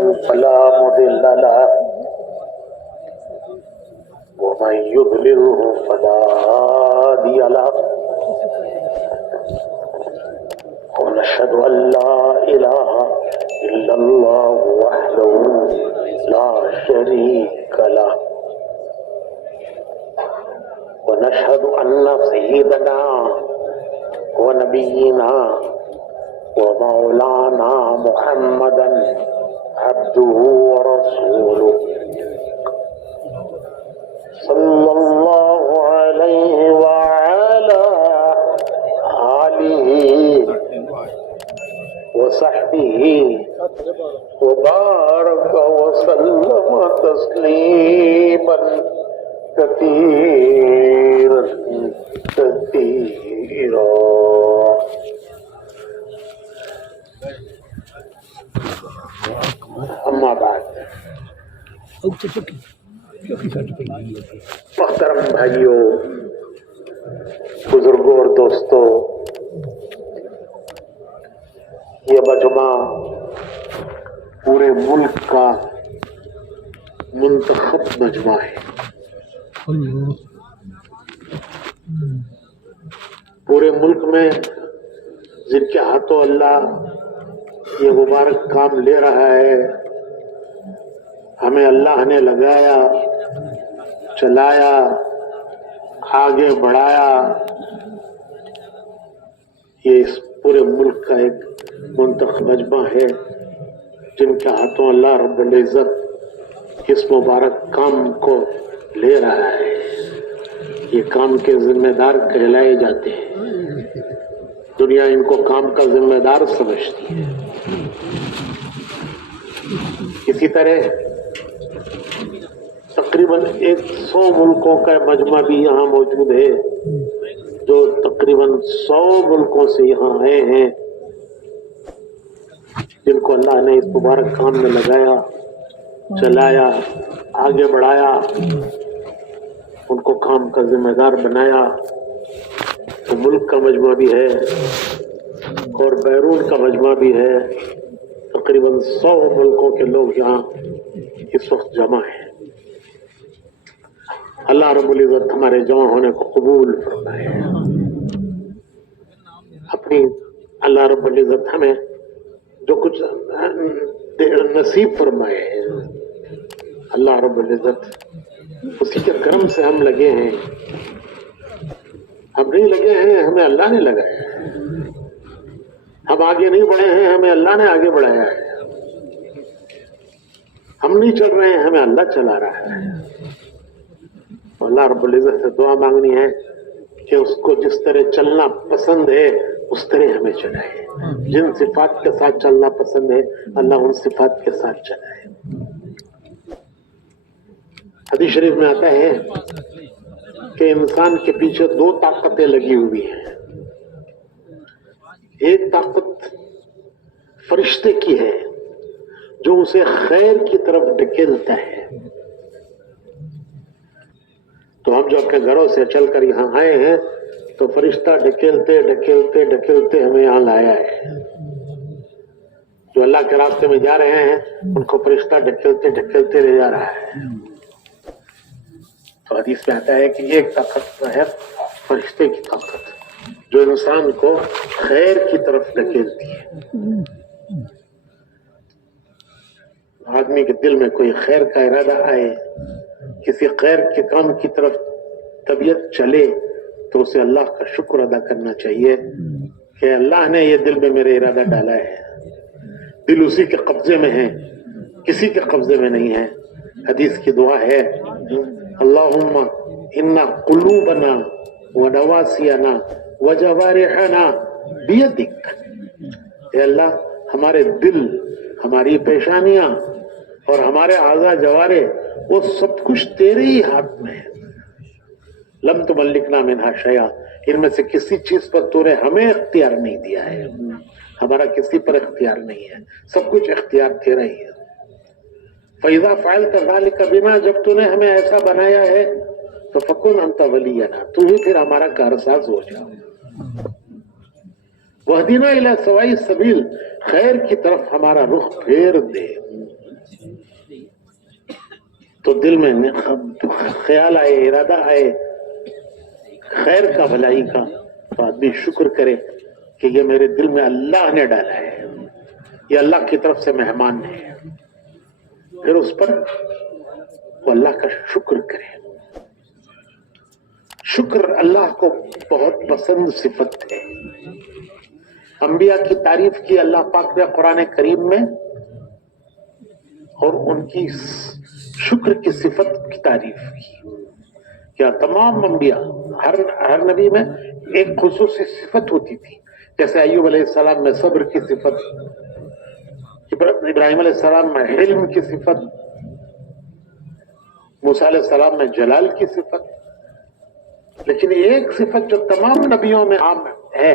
فلا مضل له ومن يضلله فلا هادي له ونشهد أن لا إله إلا الله وحده لا شريك له ونشهد أن سيدنا ونبينا ومولانا محمدا عبده ورسوله صلى الله عليه وعلى آله وصحبه وبارك وسلم تسليما كثيرا كثيرا. اما بعد، محترم بھائیوں، بزرگوں اور دوستوں، یہ مجمع پورے ملک کا منتخب مجمع ہے. پورے ملک میں جن کے ہاتھوں اللہ یہ مبارک کام لے رہا ہے، ہمیں اللہ نے لگایا، چلایا، آگے بڑھایا. یہ اس پورے ملک کا ایک منتخب مجمع ہے جن کے ہاتھوں اللہ رب العزت اس مبارک کام کو لے رہا ہے. یہ کام کے ذمہ دار کہلائے جاتے ہیں. دنیا ان کو کام کا ذمہ دار سمجھتی ہے. اسی طرح تقریباً 100 ملکوں کا مجمع بھی یہاں موجود ہے، جو تقریباً 100 ملکوں سے یہاں آئے ہیں، جن کو اللہ نے اس مبارک کام میں لگایا، چلایا، آگے بڑھایا، ان کو کام کا ذمہ دار بنایا. تو ملک کا مجمع بھی ہے اور بیرون کا مجمع بھی ہے. تقریباً 100 ملکوں کے لوگ یہاں اس وقت جمع ہیں. اللہ رب العزت ہمارے جمع ہونے کو قبول فرمائے. اپنی اللہ رب العزت ہمیں جو کچھ نصیب فرمائے، اللہ رب العزت اسی کے کرم سے ہم لگے ہیں. ہم نہیں لگے ہیں، ہمیں اللہ نے لگایا ہے. ہم آگے نہیں بڑھے ہیں، ہمیں اللہ نے آگے بڑھایا ہے. ہم نہیں چل رہے ہیں، ہمیں اللہ چلا رہا ہے. اللہ رب العزت سے دعا مانگنی ہے کہ اس کو جس طرح چلنا پسند ہے اس طرح ہمیں چلائے. جن صفات کے ساتھ چلنا پسند ہے اللہ ان صفات کے ساتھ چلائے. حدیث شریف میں آتا ہے کہ انسان کے پیچھے 2 طاقتیں لگی ہوئی ہیں. ایک طاقت فرشتے کی ہے جو اسے خیر کی طرف ڈھکیلتا ہے. تو ہم جو اپنے گھروں سے چل کر یہاں آئے ہیں تو فرشتہ ڈھکیلتے ڈھکیلتے ڈھکیلتے ہمیں یہاں لایا ہے. جو اللہ کے راستے میں جا رہے ہیں ان کو فرشتہ ڈھکیلتے ڈھکیلتے لے جا رہا ہے. تو حدیث میں آتا ہے کہ ایک طاقت ہے فرشتے کی طاقت جو انسان کو خیر کی طرف ڈھکیلتی ہے. آدمی کے دل میں کوئی خیر کا ارادہ آئے، کسی خیر کے کام کی طرف طبیعت چلے تو اسے اللہ کا شکر ادا کرنا چاہیے کہ اللہ نے یہ دل میں میرے ارادہ ڈالا ہے. دل اسی کے قبضے میں ہے، کسی کے قبضے میں نہیں ہے. حدیث کی دعا ہے اللہم انا قلوبنا ونواسینا وجوارحنا بیدک. اے اللہ، ہمارے دل، ہماری پیشانیاں اور ہمارے اعضاء جوارے وہ سب کچھ تیرے ہی ہاتھ میں ہے. لم تملکنا منہا شیئا، ان میں سے کسی چیز پر تو نے ہمیں اختیار نہیں دیا ہے. ہمارا کسی پر اختیار نہیں ہے، سب کچھ اختیار تیرا ہی ہے. فَإِذَا فَعَلْتَ ذَلِكَ بِنَا، جب تو نے ہمیں ایسا بنایا ہے تو فَكُنْ أَنْتَ وَلِيَّنَا، تو ہی پھر ہمارا کارساز ہو جاؤ. وَاهْدِنَا إِلَى سَوَاءِ السَّبِيلِ، خیر کی طرف ہمارا رخ پھیر دے. تو دل میں خیال آئے، ارادہ آئے خیر کا، بھلائی کا، تو آدمی شکر کرے کہ یہ میرے دل میں اللہ نے ڈالا ہے، یہ اللہ کی طرف سے مہمان ہے، پھر اس پر وہ اللہ کا شکر کرے۔ شکر اللہ کو بہت پسند صفت ہے۔ انبیاء کی تعریف کی اللہ پاک نے قرآن کریم میں، اور ان کی شکر کی صفت کی تعریف کی۔ کیا تمام انبیاء، ہر نبی میں ایک خصوصی صفت ہوتی تھی، جیسے ایوب علیہ السلام میں صبر کی صفت، ابراہیم علیہ السلام میں حلم کی صفت، موسیٰ علیہ السلام میں جلال کی صفت، لیکن ایک صفت جو تمام نبیوں میں عام ہے،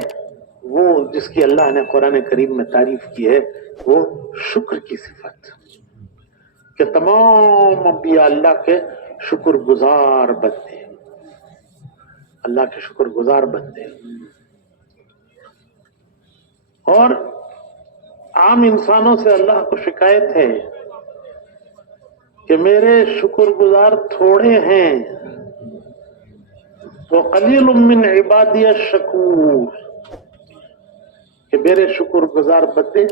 وہ جس کی اللہ نے قرآن کریم میں تعریف کی ہے، وہ شکر کی صفت، کہ تمام انبیاء اللہ کے شکر گزار بندے، اللہ کے شکر گزار بندے۔ اور عام انسانوں سے اللہ کو شکایت ہے کہ میرے شکر گزار تھوڑے ہیں، وَقَلِيلٌ مِّنْ عِبَادِيَ الشَّكُورُ، کہ میرے شکر گزار بندے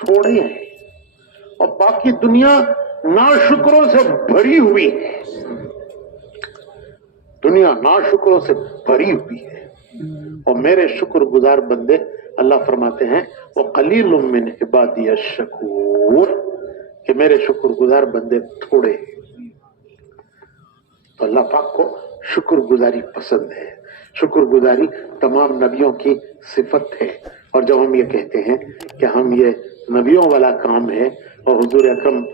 تھوڑے ہیں، اور باقی دنیا ناشکروں سے بھری ہوئی ہے، دنیا ناشکروں سے بھری ہوئی ہے، اور میرے شکر گزار بندے، اللہ فرماتے ہیں وَقَلِيلٌ مِّنْ عِبَادِيَ الشَّكُورُ، کہ میرے شکر گزار بندے تھوڑے ہیں۔ تو اللہ پاک کو شکر گزاری پسند ہے۔ شکر گزاری تمام نبیوں کی صفت ہے، اور جب ہم یہ کہتے ہیں کہ ہم یہ نبیوں والا کام ہے اور حضور اکرم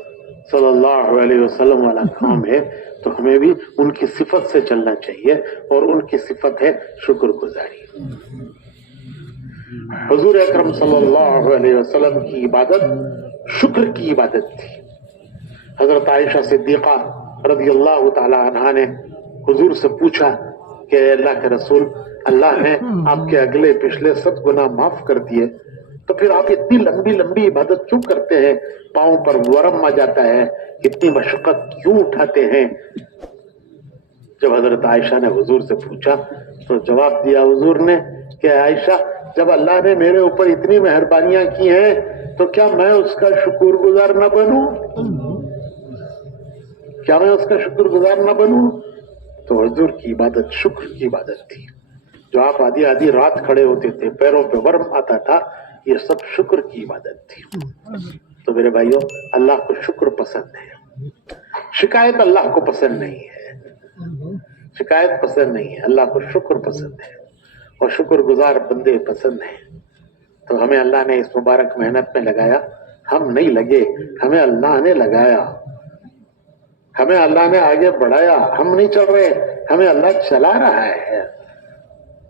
صلی اللہ علیہ وسلم والا کام ہے، تو ہمیں بھی ان کی صفت سے چلنا چاہیے، اور ان کی صفت ہے شکر گزاری۔ حضور اکرم صلی اللہ علیہ وسلم کی عبادت شکر کی عبادت تھی۔ حضرت عائشہ صدیقہ رضی اللہ تعالی عنہا نے حضور سے پوچھا کہ اے اللہ کے رسول، اللہ نے آپ کے اگلے پچھلے سب گناہ معاف کر دیے، تو پھر آپ اتنی لمبی لمبی عبادت کیوں کرتے ہیں؟ پاؤں پر ورم آ جاتا ہے، اتنی مشقت کیوں اٹھاتے ہیں؟ جب حضرت عائشہ نے حضور سے پوچھا تو جواب دیا حضور نے کہ عائشہ، جب اللہ نے میرے اوپر اتنی مہربانیاں کی ہیں تو کیا میں اس کا شکر گزار نہ بنوں؟ کیا میں اس کا شکر گزار نہ بنوں؟ تو حضور کی عبادت شکر کی عبادت تھی۔ جو آپ آدھی آدھی رات کھڑے ہوتے تھے، پیروں پہ ورم آتا تھا، یہ سب شکر کی عبادت تھی۔ تو میرے بھائیوں، اللہ کو شکر پسند ہے، شکایت اللہ کو پسند نہیں ہے، شکایت پسند نہیں ہے، اللہ کو شکر پسند ہے، اور شکر گزار بندے پسند ہیں۔ تو ہمیں اللہ نے اس مبارک محنت میں لگایا، ہم نہیں لگے، ہمیں اللہ نے لگایا، ہمیں اللہ نے آگے بڑھایا، ہم نہیں چل رہے، ہمیں اللہ چلا رہا ہے۔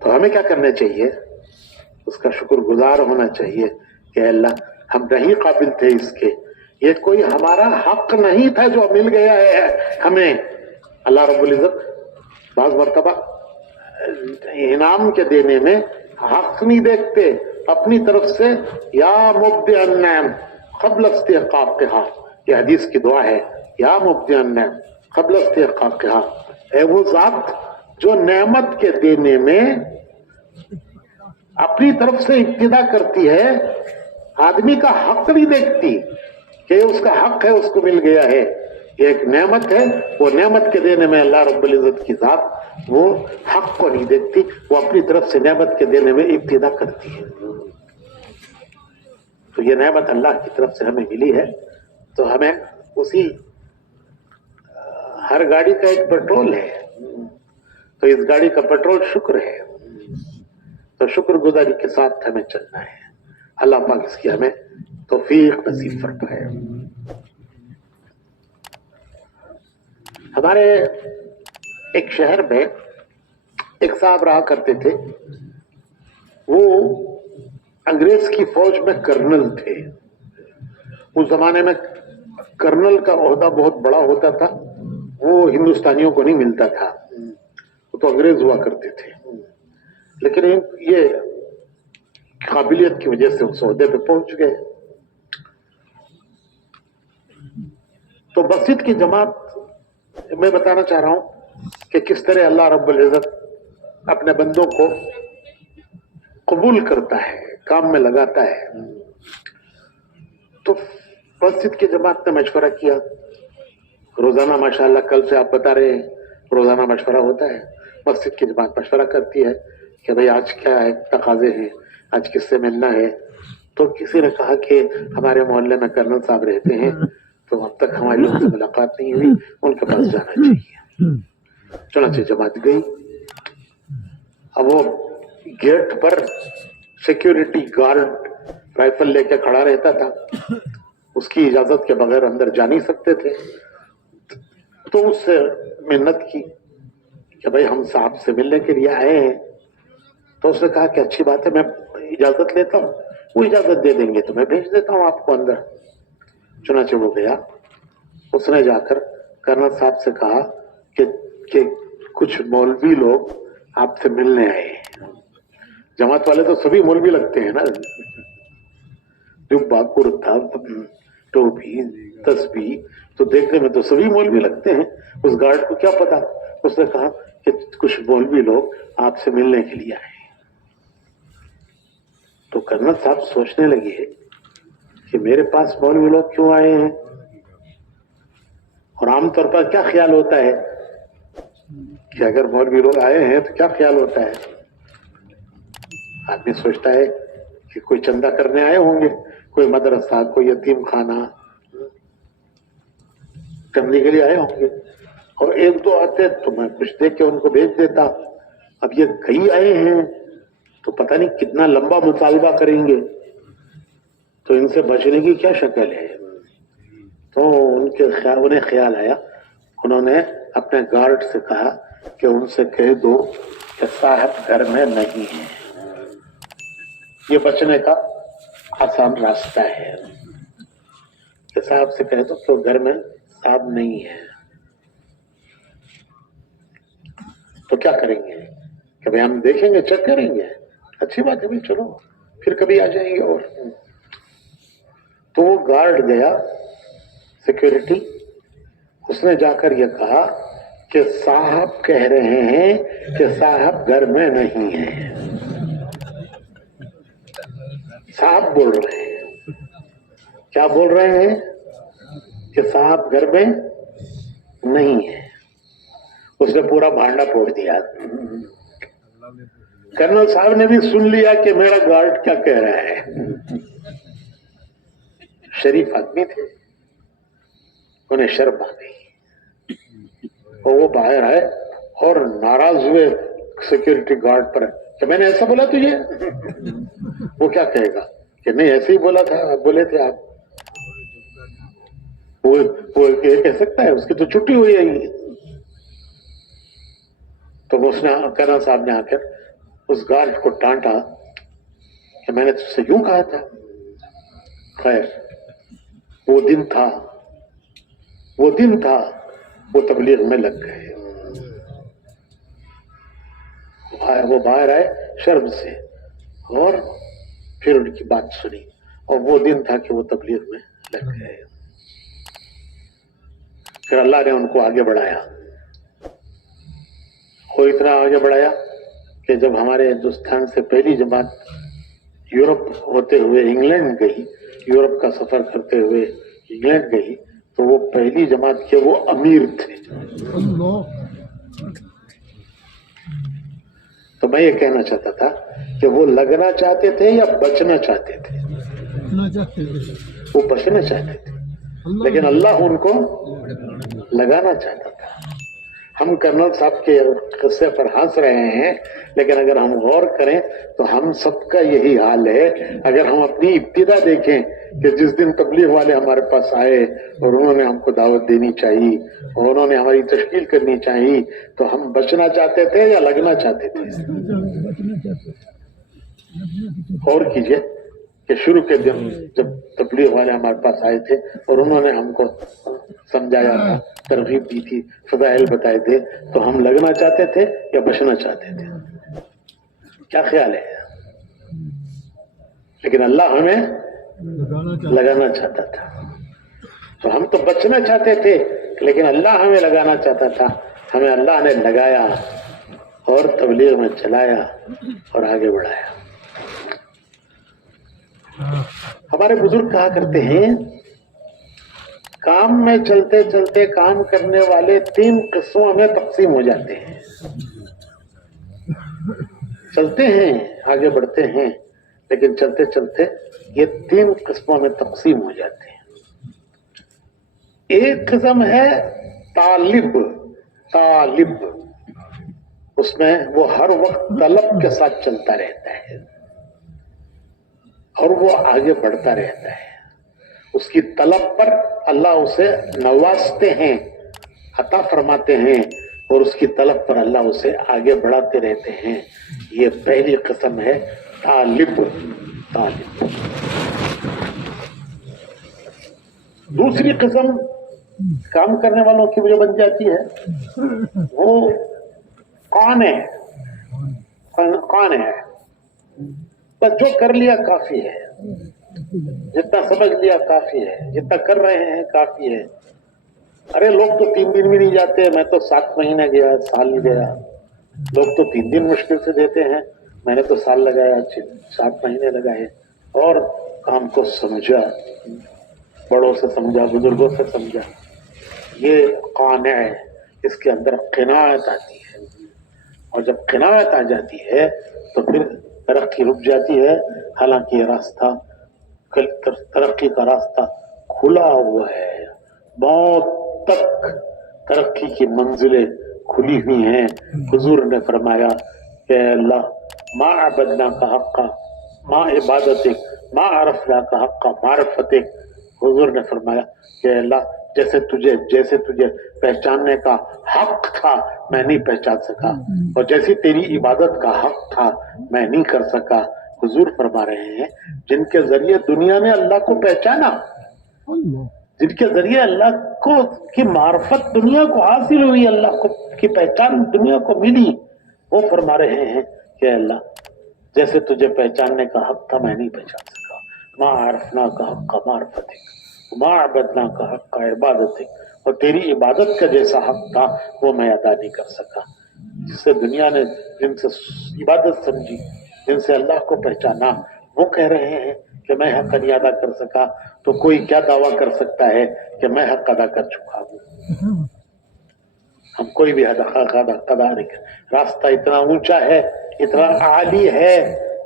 تو ہمیں کیا کرنا چاہیے؟ اس کا شکر گزار ہونا چاہیے کہ اللہ ہم نہیں قابل تھے اس کے، یہ کوئی ہمارا حق نہیں تھا جو مل گیا ہے ہمیں۔ اللہ رب العزت بعض مرتبہ انعام کے دینے میں حق نہیں دیکھتے، اپنی طرف سے یا مبدع النعم قبل استحقاقها، یہ حدیث کی دعا ہے، یا مبدع النعم قبل استحقاقها، اے وہ ذات جو نعمت کے دینے میں اپنی طرف سے ابتدا کرتی ہے، آدمی کا حق نہیں دیکھتی کہ اس کا حق ہے، اس کو مل گیا ہے، یہ ایک نعمت ہے، وہ نعمت کے دینے میں اللہ رب العزت کی ذات وہ حق کو نہیں دیکھتی، وہ اپنی طرف سے نعمت کے دینے میں ابتدا کرتی ہے۔ تو یہ نعمت اللہ کی طرف سے ہمیں ملی ہے، تو ہمیں اسی، ہر گاڑی کا ایک پیٹرول ہے، تو اس گاڑی کا پیٹرول شکر ہے، تو شکر گزاری کے ساتھ ہمیں چلنا ہے۔ اللہ پاک اس کی ہمیں توفیق نصیب فرمائے۔ ہمارے ایک شہر میں ایک صاحب رہا کرتے تھے، وہ انگریز کی فوج میں کرنل تھے۔ اس زمانے میں کرنل کا عہدہ بہت بڑا ہوتا تھا، وہ ہندوستانیوں کو نہیں ملتا تھا، وہ تو انگریز ہوا کرتے تھے، لیکن یہ قابلیت کی وجہ سے اس عہدے پہ پہنچ گئے۔ تو مسجد کی جماعت میں بتانا چاہ رہا ہوں کہ کس طرح اللہ رب العزت اپنے بندوں کو قبول کرتا ہے، کام میں لگاتا ہے. تو مسجد کی جماعت نے مشورہ کیا. روزانہ ماشاءاللہ کل سے آپ بتا رہے ہیں روزانہ مشورہ ہوتا ہے. مسجد کی جماعت مشورہ کرتی ہے کہ بھئی آج کیا ہے تقاضے ہیں، آج کس سے ملنا ہے. تو کسی نے کہا کہ ہمارے محلے میں کرنل صاحب رہتے ہیں، تو اب تک ہماری ان سے ملاقات نہیں ہوئی، ان کے پاس جانا چاہیے. چنانچہ جماعت گئی. اب وہ گیٹ پر سیکیورٹی گارڈ رائفل لے کے کھڑا رہتا تھا، اس کی اجازت کے بغیر اندر جا نہیں سکتے تھے. تو اس سے منت کی کہ بھئی ہم صاحب سے ملنے کے لیے آئے ہیں. تو اس نے کہا کہ اچھی بات ہے، میں اجازت لیتا ہوں، وہ اجازت دے دیں گے تو میں بھیج دیتا ہوں آپ کو اندر. چنانچہ وہ گیا. اس نے جا کر کرنل صاحب سے کہا کہ کچھ مولوی لوگ آپ سے ملنے آئے ہیں. جماعت والے تو سبھی مولوی لگتے ہیں نا، جبہ کرتا ٹوپی تسبیح، تو دیکھنے میں تو سبھی مولوی لگتے ہیں. اس گارڈ کو کیا پتا. اس نے کہا کہ کچھ مولوی لوگ آپ سے ملنے کے لیے آئے ہیں. تو کرنل صاحب سوچنے لگے کہ میرے پاس مولوی لوگ کیوں آئے ہیں. اور عام طور پر کیا خیال ہوتا ہے کہ اگر مولوی لوگ آئے ہیں تو کیا خیال ہوتا ہے؟ آدمی سوچتا ہے کہ کوئی چندہ کرنے آئے ہوں گے، کوئی مدرسہ، کوئی یتیم خانہ کرنے کے لیے آئے ہوں گے. اور ایک دو آتے تو میں کچھ دے کے ان کو بھیج دیتا. اب یہ کئی آئے ہیں تو پتہ نہیں کتنا لمبا مطالبہ کریں گے، تو ان سے بچنے کی کیا شکل ہے. تو انہیں خیال آیا. انہوں نے اپنے گارڈ سے کہا کہ ان سے کہہ دو کہ صاحب گھر میں نہیں ہے. یہ بچنے کا آسان راستہ ہے کہ صاحب سے کہہ دو کہ گھر میں صاحب نہیں ہے. تو کیا کریں گے کہ بھئی ہم دیکھیں گے، چیک کریں گے. اچھی بات ہے بھائی، چلو پھر کبھی آ جائیں گے. اور تو وہ گارڈ گیا سیکیورٹی. اس نے جا کر یہ کہا کہ صاحب کہہ رہے ہیں کہ صاحب گھر میں نہیں ہے. صاحب بول رہے ہیں. کیا بول رہے ہیں؟ کہ صاحب گھر میں نہیں ہے. اس نے پورا بھانڈا پھوڑ دیا. کرنل صاحب نے بھی سن لیا کہ میرا گارڈ کیا کہہ رہا ہے. شریف آدمی تھے، انہیں شرم آ گئی اور وہ باہر آئے اور ناراض ہوئے سیکیورٹی گارڈ پر کہ میں نے ایسا بولا تجھے. وہ کیا کہے گا کہ نہیں ایسے ہی بولا تھا، بولے تھے آپ. وہ کہہ سکتا ہے؟ اس کی تو چھٹی ہوئی ہے. تو اس نے کرنل صاحب نے آ کر اس گارڈ کو ڈانٹا کہ میں نے تجھ سے یوں کہا تھا. خیر وہ دن تھا وہ تبلیغ میں لگ گئے. وہ باہر آئے شرم سے اور پھر ان کی بات سنی، اور وہ دن تھا کہ وہ تبلیغ میں لگ گئے. پھر اللہ نے ان کو آگے بڑھایا. وہ اتنا آگے بڑھایا کہ جب ہمارے ہندوستان سے پہلی جماعت یورپ ہوتے ہوئے انگلینڈ گئی، یورپ کا سفر کرتے ہوئے انگلینڈ گئی، تو وہ پہلی جماعت کے وہ امیر تھے. تو میں یہ کہنا چاہتا تھا کہ وہ لگنا چاہتے تھے یا بچنا چاہتے تھے؟ وہ بچنا چاہتے تھے، لیکن اللہ ان کو لگانا چاہتا تھا. ہم کرنل صاحب کے قصے پر ہنس رہے ہیں، لیکن اگر ہم غور کریں تو ہم سب کا یہی حال ہے. اگر ہم اپنی ابتدا دیکھیں کہ جس دن تبلیغ والے ہمارے پاس آئے اور انہوں نے ہم کو دعوت دینی چاہیے اور انہوں نے ہماری تشکیل کرنی چاہیے، تو ہم بچنا چاہتے تھے یا لگنا چاہتے تھے؟ غور کیجئے کہ شروع کے دن جب تبلیغ والے ہمارے پاس آئے تھے اور انہوں نے ہم کو سمجھایا تھا، ترغیب دی تھی، فضائل بتائے تھے، تو ہم لگنا چاہتے تھے یا بچنا چاہتے تھے؟ کیا خیال ہے؟ لیکن اللہ ہمیں لگانا چاہتا تھا. تو ہم تو بچنا چاہتے تھے لیکن اللہ ہمیں لگانا چاہتا تھا، ہمیں اللہ نے لگایا اور تبلیغ میں چلایا اور آگے بڑھایا۔ ہمارے بزرگ کہا کرتے ہیں کام میں چلتے چلتے کام کرنے والے 3 قسموں میں تقسیم ہو جاتے ہیں۔ چلتے ہیں آگے بڑھتے ہیں لیکن چلتے چلتے یہ 3 قسموں میں تقسیم ہو جاتے ہیں۔ ایک قسم ہے طالب، اس میں وہ ہر وقت طلب کے ساتھ چلتا رہتا ہے اور وہ آگے بڑھتا رہتا ہے، اس کی طلب پر اللہ اسے نوازتے ہیں، عطا فرماتے ہیں اور اس کی طلب پر اللہ اسے آگے بڑھاتے رہتے ہیں۔ یہ پہلی قسم ہے طالب۔ دوسری قسم کام کرنے والوں کی جو بن جاتی ہے وہ قانع ہے، بس جو کر لیا کافی ہے، جتنا سمجھ لیا کافی ہے، جتنا کر رہے ہیں کافی ہے۔ ارے لوگ تو 3 دن بھی نہیں جاتے، میں تو 7 مہینے گیا، سال گیا۔ لوگ تو 3 دن مشکل سے دیتے ہیں، میں نے تو سال لگایا، 7 مہینے لگائے اور کام کو سمجھا، بڑوں سے سمجھا، بزرگوں سے سمجھا۔ یہ قانع ہے، اس کے اندر قناعت آتی ہے، اور جب قناعت آ جاتی ہے تو پھر ترقی رک جاتی ہے، حالانکہ یہ راستہ ترقی کا راستہ کھلا ہوا ہے، موت تک ترقی کی منزلیں کھلی ہوئی ہیں۔ حضور نے فرمایا کہ اللہ ما عبدنا کا حق ما عبادتک ما عرفنا کا حق معرفتک۔ حضور نے فرمایا کہ اللہ جیسے تجھے پہچاننے کا حق تھا میں نہیں پہچان سکا، اور جیسی تیری عبادت کا حق تھا میں نہیں کر سکا۔ حضور فرما رہے ہیں جن کے ذریعے دنیا نے اللہ کو پہچانا، جن کے ذریعے اللہ کو کی معرفت دنیا کو حاصل ہوئی، اللہ کو کی پہچان دنیا کو ملی، وہ فرما رہے ہیں کہ اللہ جیسے تجھے پہچاننے کا حق تھا میں نہیں پہچان سکا، ما عرفنا کا حق کا معرفتک ما عبدنا کا حق کا عبادتک، اور تیری عبادت کا جیسا حق تھا وہ میں ادا نہیں کر سکا۔ جس سے دنیا نے جن سے عبادت سمجھی، جن سے اللہ کو پہچانا، وہ کہہ رہے ہیں کہ میں حق نہیں ادا کر سکا، تو کوئی کیا دعویٰ کر سکتا ہے کہ میں حق ادا کر چکا ہوں؟ ہم کوئی بھی حق ادا نہیں کر۔ راستہ اتنا اونچا ہے، اتنا عالی ہے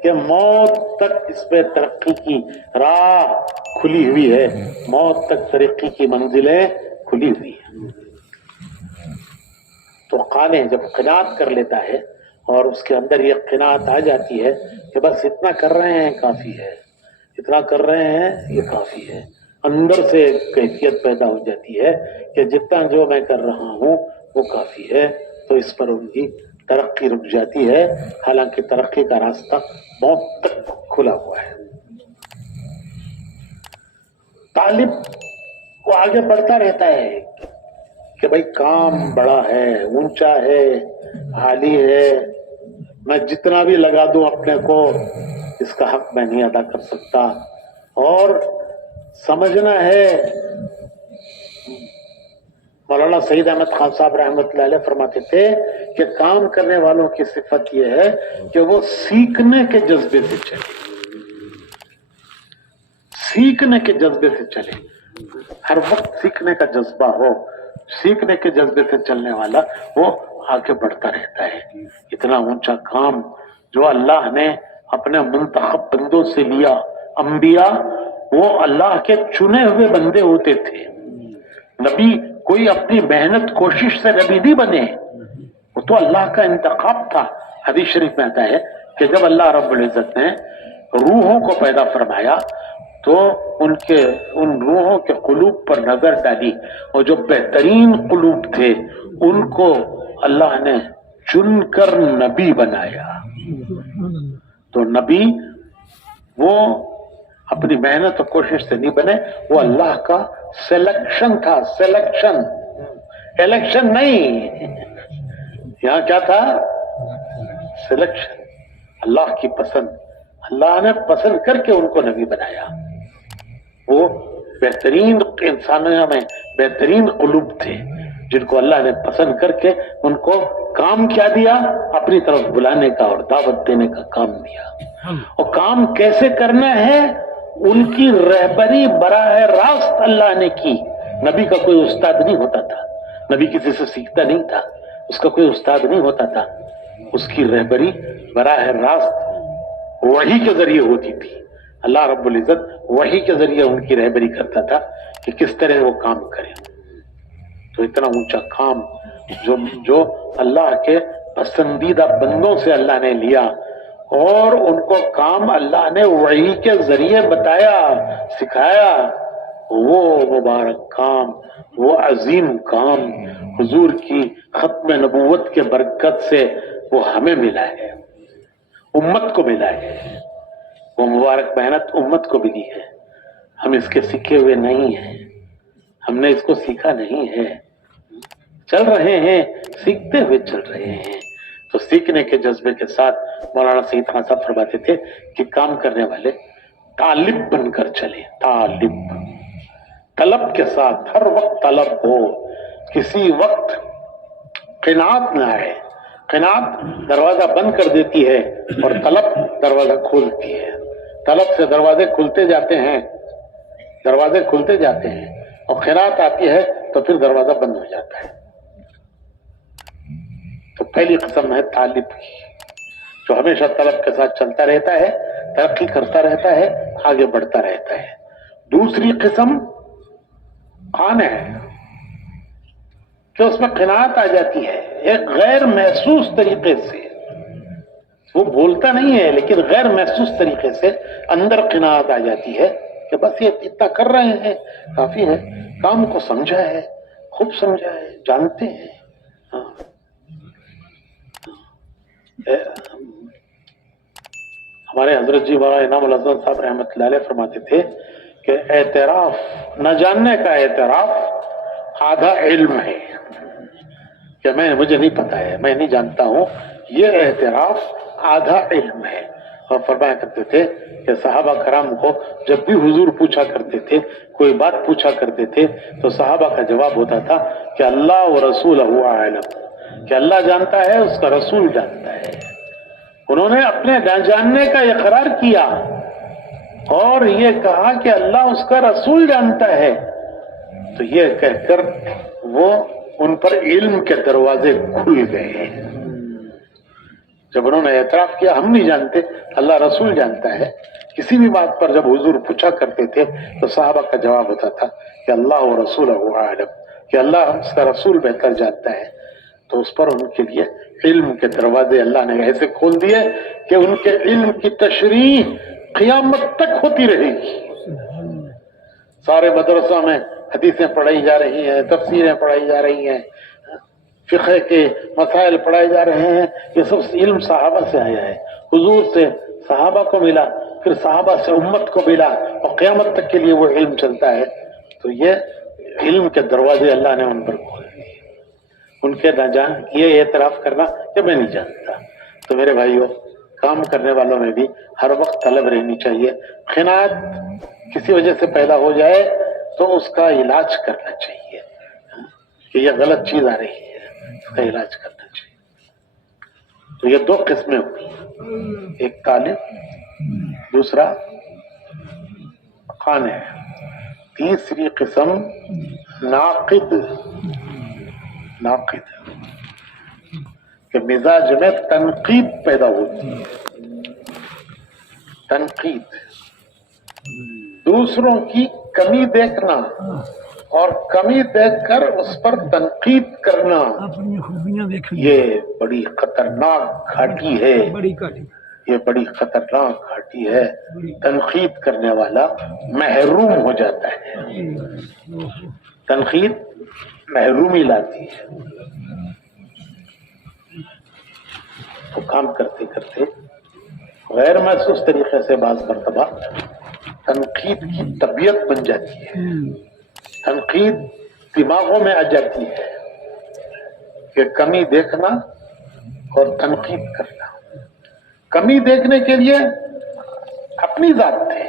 کہ موت تک اس پہ ترقی کی راہ کھلی ہوئی ہے، موت تک ترقی کی منزلیں کھلی ہوئی ہیں۔ تو قانع جب قناعت کر لیتا ہے اور اس کے اندر یہ قناعت آ جاتی ہے کہ بس اتنا کر رہے ہیں کافی ہے، اتنا کر رہے ہیں یہ کافی ہے، اندر سے کیفیت پیدا ہو جاتی ہے کہ جتنا جو میں کر رہا ہوں وہ کافی ہے، تو اس پر ان کی ترقی رک جاتی ہے، حالانکہ ترقی کا راستہ موت تک کھلا ہوا ہے۔ طالب وہ آگے بڑھتا رہتا ہے کہ بھائی کام بڑا ہے، اونچا ہے، عالی ہے، میں جتنا بھی لگا دوں اپنے کو اس کا حق میں نہیں ادا کر سکتا، اور سمجھنا ہے۔ مولانا سعید احمد خان صاحب رحمۃ اللہ علیہ فرماتے تھے کہ کام کرنے والوں کی صفت یہ ہے کہ وہ سیکھنے کے جذبے سے چلے، سیکھنے کے جذبے سے چلے، ہر وقت سیکھنے کا جذبہ ہو، سیکھنے کے جذبے سے چلنے والا وہ آگے بڑھتا رہتا ہے۔ اتنا اونچا کام جو اللہ نے اپنے منتخب بندوں سے لیا، انبیاء وہ اللہ کے چنے ہوئے بندے ہوتے تھے، نبی کوئی اپنی محنت کوشش سے نبی نہیں بنے، وہ تو اللہ کا انتخاب تھا۔ حدیث شریف میں آتا ہے کہ جب اللہ رب العزت نے روحوں کو پیدا فرمایا تو ان روحوں کے قلوب پر نظر ڈالی، اور جو بہترین قلوب تھے ان کو اللہ نے چن کر نبی بنایا۔ تو نبی وہ اپنی محنت اور کوشش سے نہیں بنے، وہ اللہ کا سلیکشن تھا، سلیکشن، الیکشن نہیں، یہاں کیا تھا؟ سلیکشن، اللہ کی پسند، اللہ نے پسند کر کے ان کو نبی بنایا۔ وہ بہترین انسانوں میں بہترین قلوب تھے جن کو اللہ نے پسند کر کے ان کو کام کیا دیا؟ اپنی طرف بلانے کا اور دعوت دینے کا کام دیا. اور کام کیسے کرنا ہے ان کی رہبری براہ راست اللہ نے کی. نبی کا کوئی استاد نہیں ہوتا تھا، نبی کسی سے سیکھتا نہیں تھا، اس کا کوئی استاد نہیں ہوتا تھا. اس کی رہبری براہ راست وحی کے ذریعے ہوتی تھی. اللہ رب العزت وحی کے ذریعے ان کی رہبری کرتا تھا کہ کس طرح وہ کام کریں. تو اتنا اونچا کام جو اللہ کے پسندیدہ بندوں سے اللہ نے لیا، اور ان کو کام اللہ نے وحی کے ذریعے بتایا، سکھایا، وہ مبارک کام، وہ عظیم کام حضور کی ختم نبوت کے برکت سے وہ ہمیں ملا ہے، امت کو ملا ہے. وہ مبارک محنت امت کو ملی ہے. ہم اس کے سیکھے ہوئے نہیں ہیں، ہم نے اس کو سیکھا نہیں ہے، چل رہے ہیں، سیکھتے ہوئے چل رہے ہیں. تو سیکھنے کے جذبے کے ساتھ مولانا سعید خان صاحب فرماتے تھے کہ کام کرنے والے طالب بن کر چلے. طلب کے ساتھ، ہر وقت طلب ہو، کسی وقت قناعت نہ آئے. قناعت دروازہ بند کر دیتی ہے اور طلب دروازہ کھولتی ہے. طلب سے دروازے کھلتے جاتے ہیں، دروازے کھلتے جاتے ہیں، اور قناعت آتی ہے تو پھر دروازہ بند ہو جاتا ہے. تو پہلی قسم ہے طالب کی، جو ہمیشہ طلب کے ساتھ چلتا رہتا ہے، ترقی کرتا رہتا ہے، آگے بڑھتا رہتا ہے. دوسری قسم خان ہے کہ اس میں قناعت آ جاتی ہے ایک غیر محسوس طریقے سے. وہ بولتا نہیں ہے لیکن غیر محسوس طریقے سے اندر قناعت آ جاتی ہے کہ بس یہ اتنا کر رہے ہیں کافی ہے، کام کو سمجھا ہے، خوب سمجھا ہے، جانتے ہیں. ہمارے حضرت جی مولانا انعام الحسن صاحب رحمۃ اللہ علیہ فرماتے تھے کہ اعتراف، نہ جاننے کا اعتراف آدھا علم ہے. کہ مجھے نہیں پتا ہے، میں نہیں جانتا ہوں، یہ اعتراف آدھا علم ہے. اور فرمایا کرتے تھے کہ صحابہ کرام کو جب بھی حضور پوچھا کرتے تھے، کوئی بات پوچھا کرتے تھے، تو صحابہ کا جواب ہوتا تھا کہ اللہ و رسولہ اعلم، کہ اللہ جانتا ہے، اس کا رسول جانتا ہے. انہوں نے اپنے نہ جاننے کا اقرار کیا اور یہ کہا کہ اللہ اس کا رسول جانتا ہے. تو یہ کہہ کر وہ ان پر علم کے دروازے کھل گئے. جب انہوں نے اعتراف کیا ہم نہیں جانتے، اللہ رسول جانتا ہے، کسی بھی بات پر جب حضور پوچھا کرتے تھے تو صحابہ کا جواب ہوتا تھا کہ اللہ و رسولہ اعلم، کہ اللہ اس کا رسول بہتر جانتا ہے. تو اس پر ان کے لیے علم کے دروازے اللہ نے ایسے کھول دیے کہ ان کے علم کی تشریح قیامت تک ہوتی رہے گی. سارے مدرسوں میں حدیثیں پڑھائی جا رہی ہیں، تفسیریں پڑھائی جا رہی ہیں، فقہ کے مسائل پڑھائے جا رہے ہیں. یہ سب علم صحابہ سے آیا ہے، حضور سے صحابہ کو ملا، پھر صحابہ سے امت کو ملا، اور قیامت تک کے لیے وہ علم چلتا ہے. تو یہ علم کے دروازے اللہ نے ان پر کھول دیے. ان کے نہ جان یہ اعتراف کرنا کہ میں نہیں جانتا. تو میرے بھائیوں، کام کرنے والوں میں بھی ہر وقت طلب رہنی چاہیے. قناعت کسی وجہ سے پیدا ہو جائے تو اس کا علاج کرنا چاہیے کہ یہ غلط چیز آ رہی ہے، اس کا علاج کرنا چاہیے. تو یہ دو قسمیں ہوئی، ایک طالب، دوسرا خان ہے. تیسری قسم ناقد کہ مزاج میں تنقید پیدا ہوتی ہے. تنقید، دوسروں کی کمی دیکھنا اور کمی دیکھ کر اس پر تنقید کرنا، یہ بڑی خطرناک گھاٹی ہے. یہ بڑی خطرناک گھاٹی ہے. تنقید کرنے والا محروم ہو جاتا ہے. تنقید محرومی لاتی ہے. تو کام کرتے کرتے غیر محسوس طریقے سے بعض مرتبہ تنقید کی طبیعت بن جاتی ہے. تنقید دماغوں میں آ جاتی ہے کہ کمی دیکھنا اور تنقید کرنا. کمی دیکھنے کے لیے اپنی ذات ہے،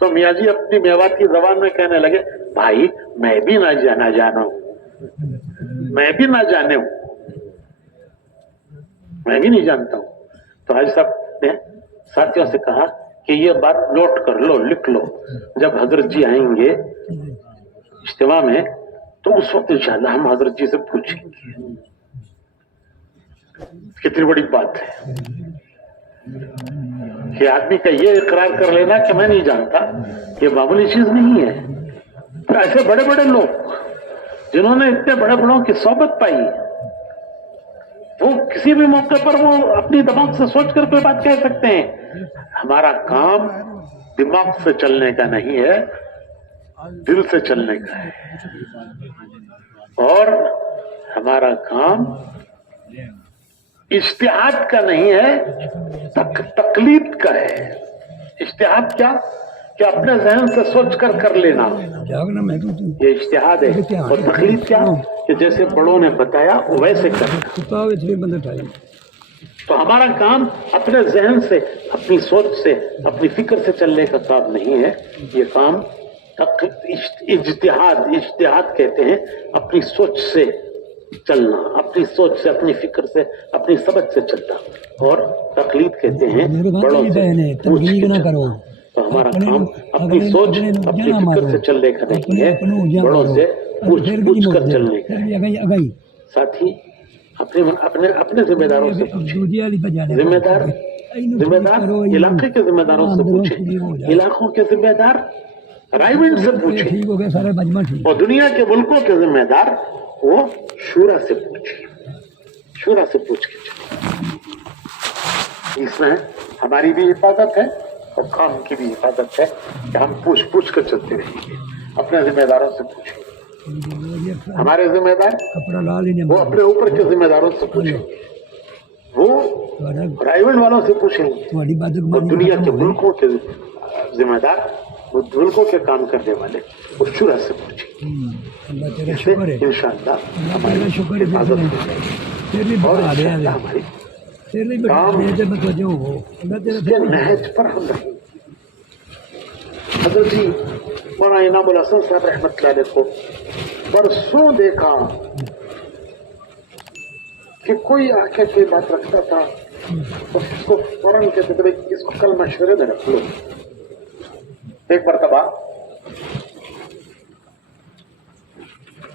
تو میاں جی اپنی میواتی زبان میں کہنے لگے بھائی میں بھی نہ جانا ہوں، میں بھی نہ جانے ہوں، میں بھی نہیں جانتا ہوں. تو حاجی صاحب نے ساتھیوں سے کہا کہ یہ بات نوٹ کر لو، لکھ لو، جب حضرت جی آئیں گے اجتماع میں تو اس وقت انشاءاللہ ہم حضرت جی سے پوچھیں گے. کتنی بڑی بات ہے کہ آدمی کا یہ اقرار کر لینا کہ میں نہیں جانتا، یہ معمولی چیز نہیں ہے. تو ایسے بڑے بڑے لوگ جنہوں نے اتنے بڑے بڑوں کی صحبت پائی، وہ کسی بھی موقع پر وہ اپنی دماغ سے سوچ کر کوئی بات کہہ سکتے ہیں. ہمارا کام دماغ سے چلنے کا نہیں ہے، دل سے چلنے کا ہے، اور ہمارا کام اجتہاد کا نہیں ہے، تقلید کا ہے. اجتہاد کیا کہ اپنے ذہن سے سوچ کر کر لینا، یہ اجتہاد ہے. اور تقلید کیا کہ جیسے بڑوں نے بتایا ویسے کرنا. تو ہمارا کام اپنے ذہن سے، اپنی سوچ سے، اپنی فکر سے چلنے کا کام نہیں ہے. یہ کام اجتہاد کہتے ہیں اپنی سوچ سے چلنا، اپنی سوچ سے، اپنی فکر سے، اپنی سمجھ سے چلنا. اور تقلید کہتے ہیں بڑوں سے پوچھ کے چلنا. تو ہمارا کام اپنی سوچ، اپنی فکر سے چلنے کا نہیں ہے، بڑوں سے پوچھ کر چلنے کا ہے. ساتھی اپنے ذمہ داروں سے پوچھیں. ذمہ دار علاقے کے ذمہ داروں سے پوچھیں، علاقوں کے ذمہ دار رائمنڈ سے پوچھیں، اور دنیا کے ملکوں کے ذمہ دار وہ شورا سے پوچھیں. شورا سے پوچھ کے چلیں. اس میں ہماری بھی حفاظت ہے اور کام کی بھی حفاظت ہے کہ ہم پوچھ کر چلتے رہیں گے. اپنے ذمہ داروں سے پوچھیں. ہمارے ذمہ دار وہ اپنے اوپر کے ذمہ داروں سے پوچھیں گے، وہ پرائیویٹ والوں سے پوچھیں گے، اور دنیا کے ملکوں کے ذمہ دار، وہ ملکوں کے کام کرنے والے وہ شورا سے پوچھیں گے. اس سے انشاءاللہ ہماری حفاظت ہو جائے گی اور انشاءاللہ ہماری کام اس کے نہج پر ہم رہیں گے. حضرت جی مولانا انعام الحسن صاحب رحمۃ اللہ علیہ کو برسوں دیکھا کہ کوئی آ کے کوئی بات رکھتا تھا اور اس کو فوراً کہتے تھے اس کو کل مشورے میں رکھ لو. ایک مرتبہ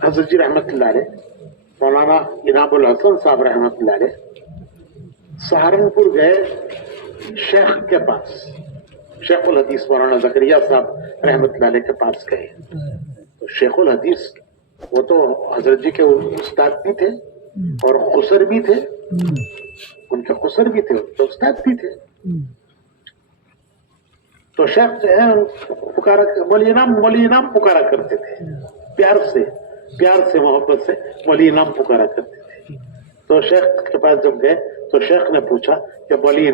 حضرت جی رحمۃ اللہ علیہ، مولانا انعام الحسن صاحب رحمۃ اللہ علیہ سہارنپور گئے شیخ کے پاس، شیخ الحدیث مولانا زکریا صاحب رحمۃ اللہ علیہ کے پاس گئے. تو شیخ الحدیث وہ تو حضرت جی کے استاد بھی تھے اور خسر بھی تھے، ان کے خسر بھی تھے، ان کے استاد بھی تھے. تو شیخ جو ہے پکارا، مولی انعام پکارا کرتے تھے، پیار سے محبت سے مولی انعام پکارا کرتے تھے. تو شیخ کے پاس جب گئے تو شیخ نے پوچھا کہ مولی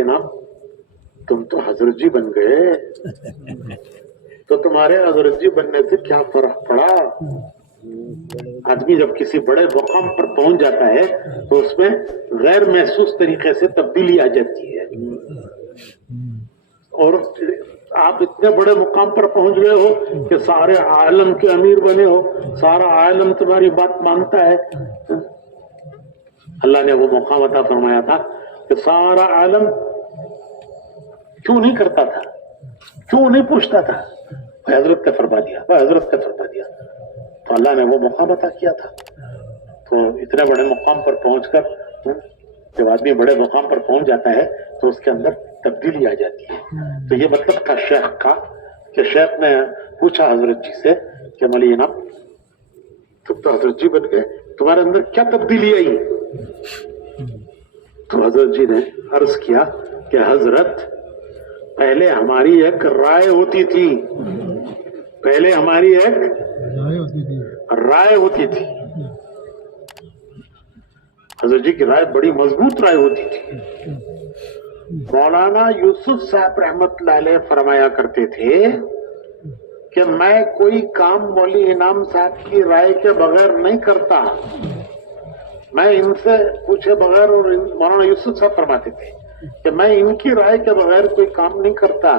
انعام تم تو حضرت جی بن گئے، تو تمہارے حضرت جی بننے سے کیا فرق پڑا؟ آدمی جب کسی بڑے مقام پر پہنچ جاتا ہے تو اس میں غیر محسوس طریقے سے تبدیلی آ جاتی ہے. اور آپ اتنے بڑے مقام پر پہنچ گئے ہو کہ سارے عالم کے امیر بنے ہو، سارا عالم تمہاری بات مانتا ہے. اللہ نے وہ مقام عطا فرمایا تھا کہ سارا عالم کیوں نہیں کرتا تھا، کیوں نہیں پوچھتا تھا، حضرت کا فرما دیا، حضرت کا فرما دیا. تو اللہ نے وہ مقام عطا کیا تھا. تو اتنے بڑے مقام پر پہنچ کر جب آدمی بڑے مقام پر پہنچ جاتا ہے تو اس کے اندر تبدیلی آ جاتی ہے. تو یہ مطلب تھا شیخ کا کہ شیخ نے پوچھا حضرت جی سے کہ مولی انعام تم تو حضرت جی بن گئے، تمہارے اندر کیا تبدیلی آئی؟ تو حضرت جی نے عرض کیا کہ حضرت پہلے ہماری ایک رائے ہوتی تھی، پہلے ہماری ایک رائے ہوتی تھی. حضرت جی کی رائے بڑی مضبوط رائے ہوتی تھی. مولانا یوسف صاحب رحمت اللہ علیہ فرمایا کرتے تھے کہ میں کوئی کام مولی انعام صاحب کی رائے کے بغیر نہیں کرتا، میں ان سے پوچھے بغیر. اور مولانا یوسف صاحب فرماتے تھے کہ میں ان کی رائے کے بغیر کوئی کام نہیں کرتا،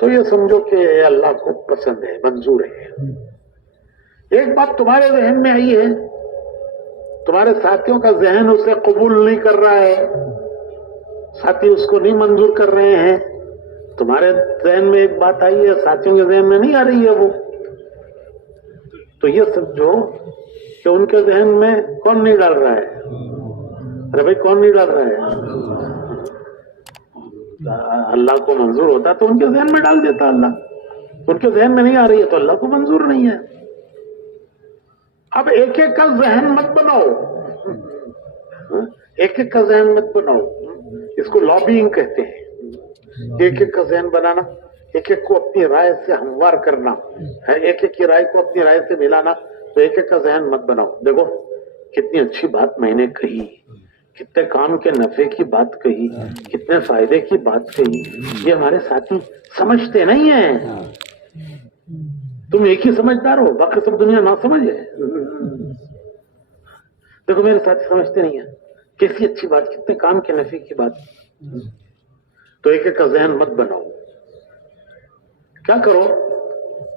تو یہ سمجھو کہ یہ اللہ کو پسند ہے، منظور ہے. ایک بات تمہارے ذہن میں آئی ہے، تمہارے ساتھیوں کا ذہن اسے قبول نہیں کر رہا ہے، ساتھی اس کو نہیں منظور کر رہے ہیں. تمہارے ذہن میں ایک بات آئی ہے، ساتھیوں کے ذہن میں نہیں آ رہی ہے وہ. تو یہ سمجھو کہ ان کے ذہن میں کون نہیں ڈال رہا ہے؟ ارے بھائی کون نہیں ڈال رہا ہے؟ اللہ کو منظور ہوتا تو ان کے ذہن میں ڈال دیتا اللہ. ان کے ذہن میں نہیں آ رہی ہے تو اللہ کو منظور نہیں ہے. اب ایک ایک کا ذہن مت بناؤ، ایک ایک کا ذہن مت بناؤ. اس کو لابینگ کہتے ہیں. ایک ایک کا ذہن بنانا، ایک ایک کو اپنی رائے سے ہموار کرنا، ایک ایک کی رائے کو اپنی رائے سے ملانا. تو ایک ایک کا ذہن مت بناؤ. دیکھو کتنی اچھی بات میں نے کہی، کتنے کام کے نفع کی بات کہی، کتنے فائدے کی بات کہی. یہ ہمارے ساتھی سمجھتے نہیں ہیں. تم ایک ہی سمجھدار ہو، باقی سب دنیا نہ سمجھے. دیکھو میرے ساتھی سمجھتے نہیں ہیں، کیسی اچھی بات، کتنے کام کے نفع کی بات. تو ایک ایک کا ذہن مت بناؤ. کیا کرو؟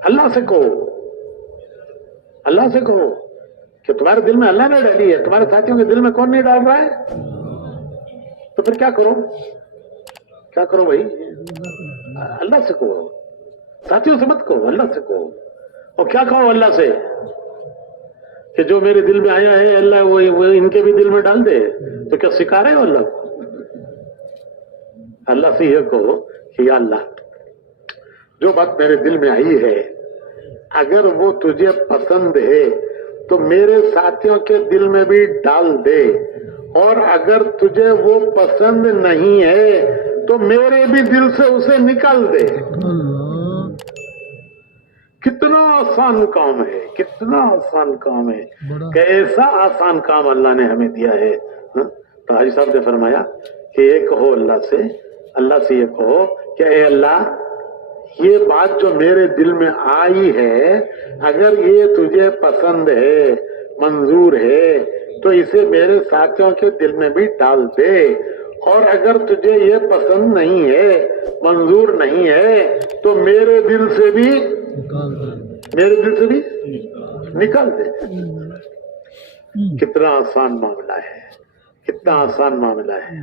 اللہ سے کہو، اللہ سے کہو کہ تمہارے دل میں اللہ نے ڈالی ہے، تمہارے ساتھیوں کے دل میں کون نہیں ڈال رہا ہے. تو پھر کیا کرو؟ کیا کرو بھائی؟ اللہ سے کہو، ساتھیوں سے مت کہو، اللہ سے کہو. اور کیا کہو اللہ سے؟ کہ جو میرے دل میں آیا ہے اللہ وہ ان کے بھی دل میں ڈال دے. تو کیا سکھا رہے ہو اللہ کو؟ اللہ سے یہ کہو کہ یا اللہ جو بات میرے دل میں آئی ہے اگر وہ تجھے پسند ہے تو میرے ساتھیوں کے دل میں بھی ڈال دے، اور اگر تجھے وہ پسند نہیں ہے تو میرے بھی دل سے اسے نکال دے. کتنا آسان کام ہے، کتنا آسان کام ہے. کیسا آسان کام اللہ نے ہمیں دیا ہے. تو حاجی صاحب نے فرمایا کہ یہ کہو اللہ سے یہ کہو کہ اے اللہ یہ بات جو میرے دل میں آئی ہے اگر یہ تجھے پسند ہے، منظور ہے، تو اسے میرے ساتھیوں کے دل میں بھی ڈال دے. اور اگر تجھے یہ پسند نہیں ہے، منظور نہیں ہے، تو میرے دل سے بھی نکال دے. کتنا آسان معاملہ ہے، کتنا آسان معاملہ ہے.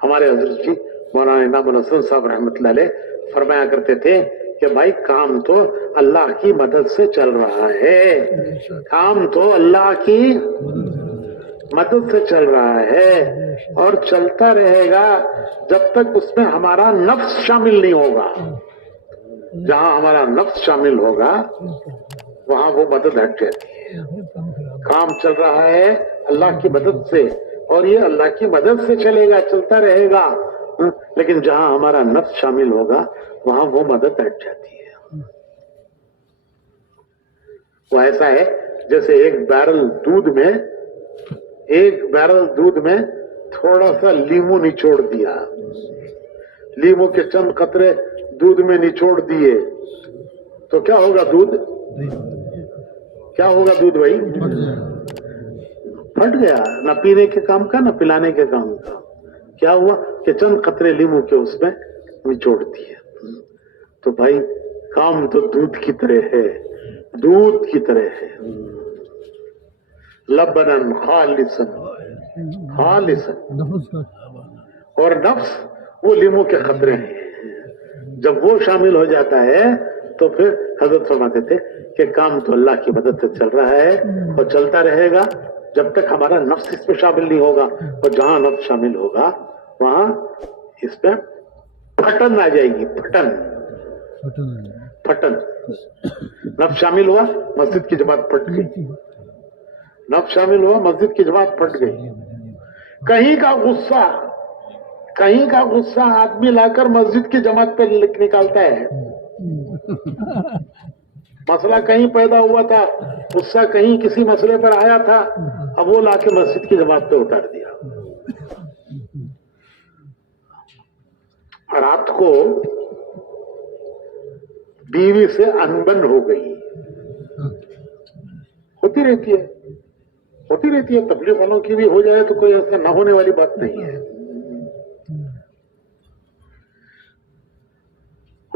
ہمارے حضرت جی مولانا انعام الحسن صاحب رحمۃ اللہ علیہ فرمایا کرتے تھے کہ بھائی کام تو اللہ کی مدد سے چل رہا ہے، کام تو اللہ کی مدد سے چل رہا ہے اور چلتا رہے گا جب تک اس میں ہمارا نفس شامل نہیں ہوگا. جہاں ہمارا نفس شامل ہوگا وہاں وہ مدد ہٹ جاتی ہے. کام چل رہا ہے اللہ کی مدد سے اور یہ اللہ کی مدد سے چلے گا، چلتا رہے گا، لیکن جہاں ہمارا نفس شامل ہوگا وہاں وہ مدد ہٹ جاتی ہے. وہ ایسا ہے جیسے ایک بیرل دودھ میں تھوڑا سا لیمو نچوڑ دیا، لیمو کے چند قطرے دودھ میں نچوڑ دیے تو کیا ہوگا؟ دودھ کیا ہوگا؟ دودھ بھائی پھٹ گیا، نہ پینے کے کام کا نہ پلانے کے کام کا. کیا ہوا کہ چند قطرے لیمو کے اس میں نچوڑ دیے. تو بھائی کام تو دودھ کی طرح ہے، دودھ کی طرح ہے. لبنن خالصا اور نفس وہ لیمو کے قطرے ہیں. جب وہ شامل ہو جاتا ہے تو پھر حضرت فرماتے تھے کہ کام تو اللہ کی مدد سے چل رہا ہے اور چلتا رہے گا جب تک ہمارا نفس اس میں شامل نہیں ہوگا. اور جہاں نفس شامل ہوگا وہاں اس میں پھٹن آ جائے گی. پھٹن نفس شامل ہوا مسجد کی جماعت پھٹ گئی، نفس شامل ہوا مسجد کی جماعت پھٹ گئی. کہیں کا غصہ آدمی لا کر مسجد کی جماعت پہ نکالتا ہے. مسئلہ کہیں پیدا ہوا تھا، غصہ کہیں کسی مسئلے پر آیا تھا، اب وہ لا کے مسجد کی جماعت پہ اتار دیا. رات کو بیوی سے انبن ہو گئی، ہوتی رہتی ہے. تبلیغ والوں کی بھی ہو جائے تو کوئی ایسا نہ ہونے والی بات نہیں ہے.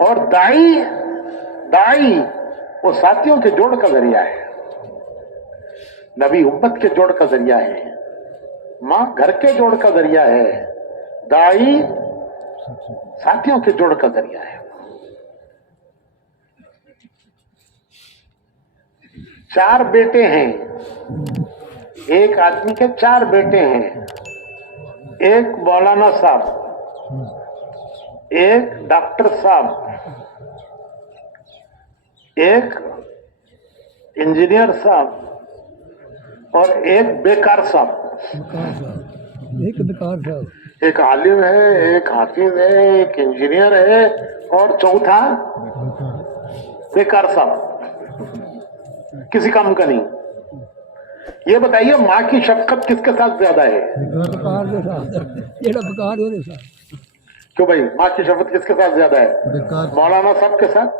اور دائی وہ ساتھیوں کے جوڑ کا ذریعہ ہے. نبی امت کے جوڑ کا ذریعہ ہے, ماں گھر کے جوڑ کا ذریعہ ہے, دائی ساتھیوں کے جوڑ کا ذریعہ ہے. 4 بیٹے ہیں, ایک آدمی کے 4 بیٹے ہیں. ایک مولانا صاحب, ایک ڈاکٹر صاحب, ایک انجینئر صاحب اور ایک بیکار صاحب. بکار صاحب ایک بکار صاحب ایک عالم ہے, ایک حافظ ہے, ایک انجینئر ہے اور چوتھا بیکار صاحب, کسی کام کا نہیں. یہ بتائیے ماں کی شفقت کس کے ساتھ زیادہ ہے؟ بکار کے ساتھ جڑا بکار ہے وہ ساتھ. کیوں بھائی, ماں کی شفقت کس کے ساتھ زیادہ ہے؟ بیکار مولانا صاحب کے ساتھ,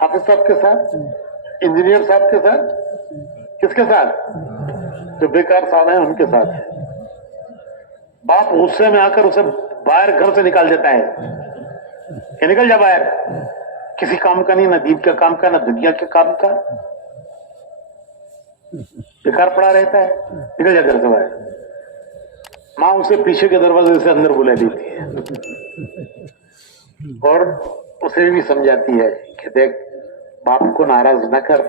حافظ صاحب کے ساتھ, انجینئر صاحب کے ساتھ, کس کے ساتھ؟ جو بیکار صاحب ہیں ان کے ساتھ. باپ غصے میں آ کر اسے باہر گھر سے نکال دیتا ہے کہ نکل جا باہر, کسی کام کا نہیں, نہ دین کے کام کا نہ دنیا کے کام کا, بیکار پڑا رہتا ہے, نکل جا گھر سے باہر. ماں اسے پیچھے کے دروازے سے اندر بلا لیتی ہے اور اسے بھی سمجھاتی ہے کہ دیکھ باپ کو ناراض نہ کر,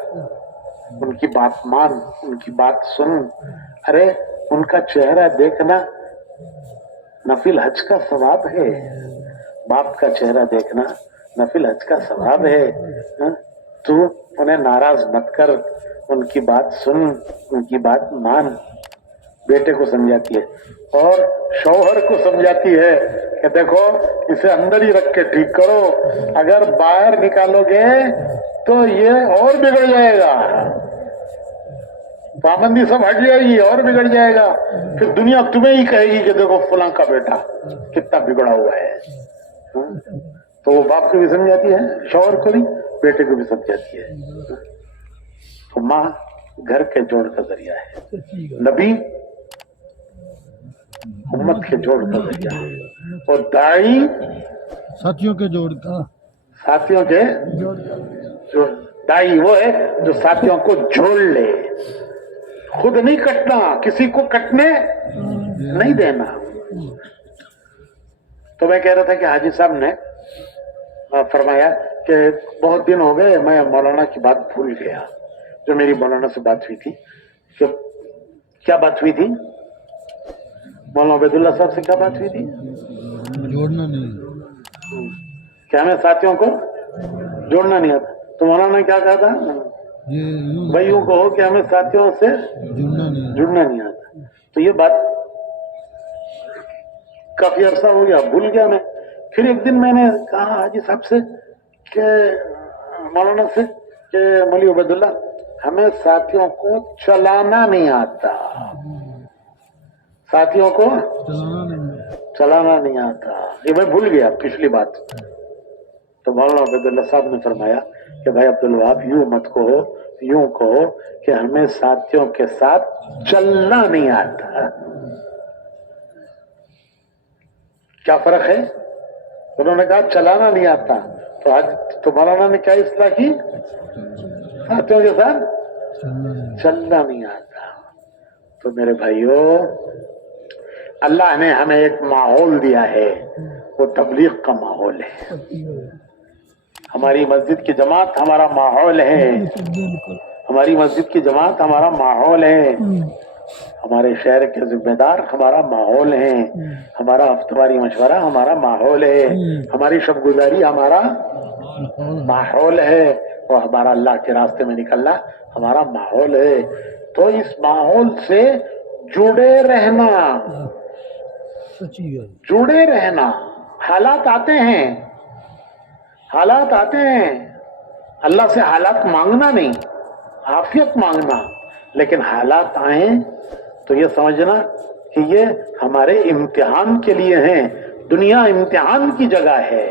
ان کی بات مان, ان کی بات سن. ارے ان کا چہرہ دیکھنا نفل حج کا ثواب ہے, باپ کا چہرہ دیکھنا نفل حج کا ثواب ہے. تو انہیں ناراض مت کر, ان کی بات سن, ان کی بات مان. بیٹے کو سمجھاتی ہے اور شوہر کو سمجھاتی ہے کہ دیکھو اسے اندر ہی رکھ کے ٹھیک کرو, اگر باہر نکالو گے تو یہ اور بگڑ جائے گا, پابندی سب ہٹ جائے گی اور بگڑ جائے گا. پھر دنیا تمہیں ہی کہے گی کہ دیکھو فلاں کا بیٹا کتنا بگڑا ہوا ہے. تو وہ باپ کو بھی سمجھاتی ہے, شوہر کو بھی, بیٹے کو بھی سمجھاتی ہے. تو ماں گھر کے جوڑ کا ذریعہ ہے, نبی امت کے جوڑ کا ذریعہ ہے, اور دائی ساتھیوں کے جوڑ کا ساتھیوں کے جوڑ. دائی وہ ہے جو ساتھیوں کو جوڑ لے, خود نہیں کٹنا, کسی کو کٹنے نہیں دینا. تو میں کہہ رہا تھا کہ حاجی صاحب نے فرمایا کہ بہت دن ہو گئے میں مولانا کی بات بھول گیا, جو میری مولانا سے بات ہوئی تھی. کہ کیا بات ہوئی تھی؟ مولانا عبید اللہ صاحب سے کیا بات ہوئی تھی؟ جوڑنا نہیں, کہ ہمیں ساتھیوں کو جوڑنا نہیں آتا. تو مولانا نے کیا کہا تھا؟ یہ بھائی یوں کہو کہ ہمیں ساتھیوں سے جڑنا نہیں آتا. تو یہ بات کافی عرصہ ہو گیا, بھول گیا میں. پھر ایک دن میں نے کہا حاجی صاحب سے کہ مولانا سے کہ مولوی عبید اللہ ہمیں ساتھیوں کو چلانا نہیں آتا, ساتھیوں کو چلانا نہیں آتا. یہ میں بھول گیا پچھلی بات. تو مولانا عبید اللہ صاحب نے فرمایا کہ بھائی عبد الوہاب یوں مت کہو, یوں کہو کہ ہمیں ساتھیوں کے ساتھ چلنا نہیں آتا. کیا فرق ہے؟ انہوں نے کہا چلانا نہیں آتا, تو آج تو مولانا نے کیا اصلاح کی؟ ساتھیوں کے ساتھ چلنا نہیں آتا. تو میرے بھائیوں, اللہ نے ہمیں ایک ماحول دیا ہے, وہ تبلیغ کا ماحول ہے. ہماری مسجد کی جماعت ہمارا ماحول ہے, ہماری مسجد کی جماعت ہمارا ماحول ہے, ہمارے شہر کے ذمہ دار ہمارا ماحول ہے, ہمارا ہفتواری مشورہ ہمارا ماحول ہے, ہماری شب گزاری ہمارا ماحول ہے, اور ہمارا اللہ کے راستے میں نکلنا ہمارا ماحول ہے. تو اس ماحول سے جڑے رہنا, جڑے رہنا. حالات آتے ہیں, حالات آتے ہیں, اللہ سے حالات مانگنا نہیں, عافیت مانگنا. لیکن حالات آئیں تو یہ سمجھنا کہ یہ ہمارے امتحان کے لیے ہیں. دنیا امتحان کی جگہ ہے,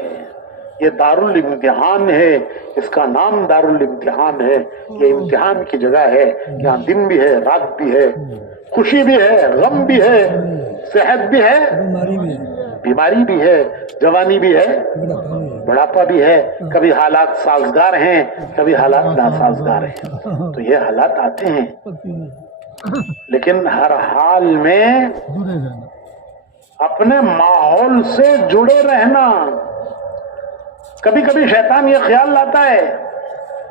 یہ دارالامتحان ہے, اس کا نام دارالامتحان ہے. یہ امتحان کی جگہ ہے, یہاں دن بھی ہے, رات بھی ہے, خوشی بھی ہے, غم بھی ہے, صحت بھی ہے, بیماری بھی ہے, جوانی بھی ہے, بڑھاپا بھی ہے، کبھی حالات سازگار ہیں، کبھی حالات ناسازگار ہیں، تو یہ حالات آتے ہیں، لیکن ہر حال میں جڑے رہنا. اپنے ماحول سے جڑے رہنا. کبھی کبھی شیطان یہ خیال لاتا ہے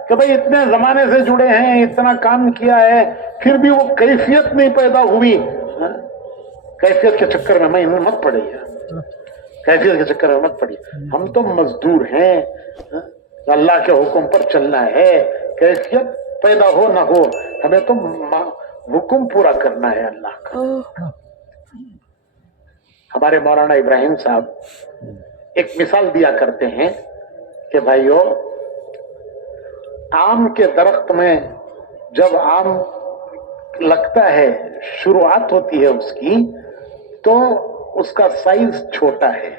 کہ بھئی اتنے زمانے سے جڑے ہیں، اتنا کام کیا ہے، پھر بھی وہ کیفیت نہیں پیدا ہوئی. کیفیت کے چکر میں مت پڑیے، کیفیت کے چکر میں مت پڑیے. ہم تو مزدور ہیں، اللہ کے حکم پر چلنا ہے. کیفیت پیدا ہو نہ ہو، ہمیں تو حکم پورا کرنا ہے اللہ کا. ہمارے مولانا ابراہیم صاحب ایک مثال دیا کرتے ہیں کہ بھائیو، آم کے درخت میں جب آم لگتا ہے، شروعات ہوتی ہے اس کی، تو اس کا سائز چھوٹا ہے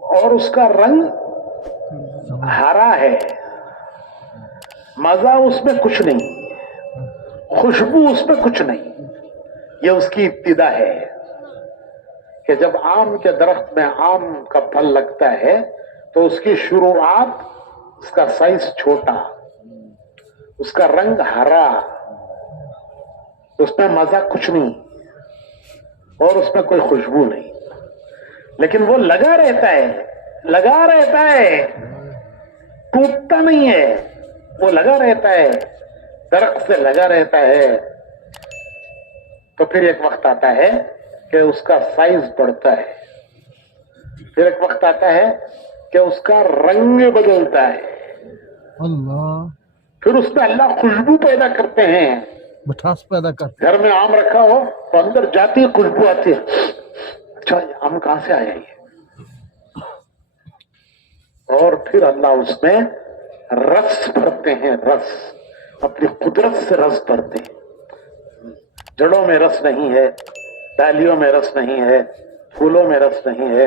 اور اس کا رنگ ہرا ہے، مزہ اس میں کچھ نہیں، خوشبو اس میں کچھ نہیں. یہ اس کی ابتدا ہے کہ جب آم کے درخت میں آم کا پھل لگتا ہے تو اس کی شروعات، اس کا سائز چھوٹا، اس کا رنگ ہرا، اس میں مزہ کچھ نہیں اور اس میں کوئی خوشبو نہیں، لیکن وہ لگا رہتا ہے، ٹوٹتا نہیں ہے، وہ لگا رہتا ہے، درخت سے لگا رہتا ہے. تو پھر ایک وقت آتا ہے کہ اس کا سائز بڑھتا ہے، پھر ایک وقت آتا ہے کہ اس کا رنگ بدلتا ہے، اللہ پھر اس میں اللہ خوشبو پیدا کرتے ہیں. مٹھاس پیدا کرتے. گھر میں آم رکھا ہو تو اندر جاتی ہے خوشبو آتی ہے، اچھا یہ آم کہاں سے آیا یہ؟ اور پھر اللہ اس میں رس بھرتے ہیں، رس اپنی قدرت سے رس بھرتے ہیں. جڑوں میں رس نہیں ہے، ڈالیوں میں رس نہیں ہے، پھولوں میں رس نہیں ہے.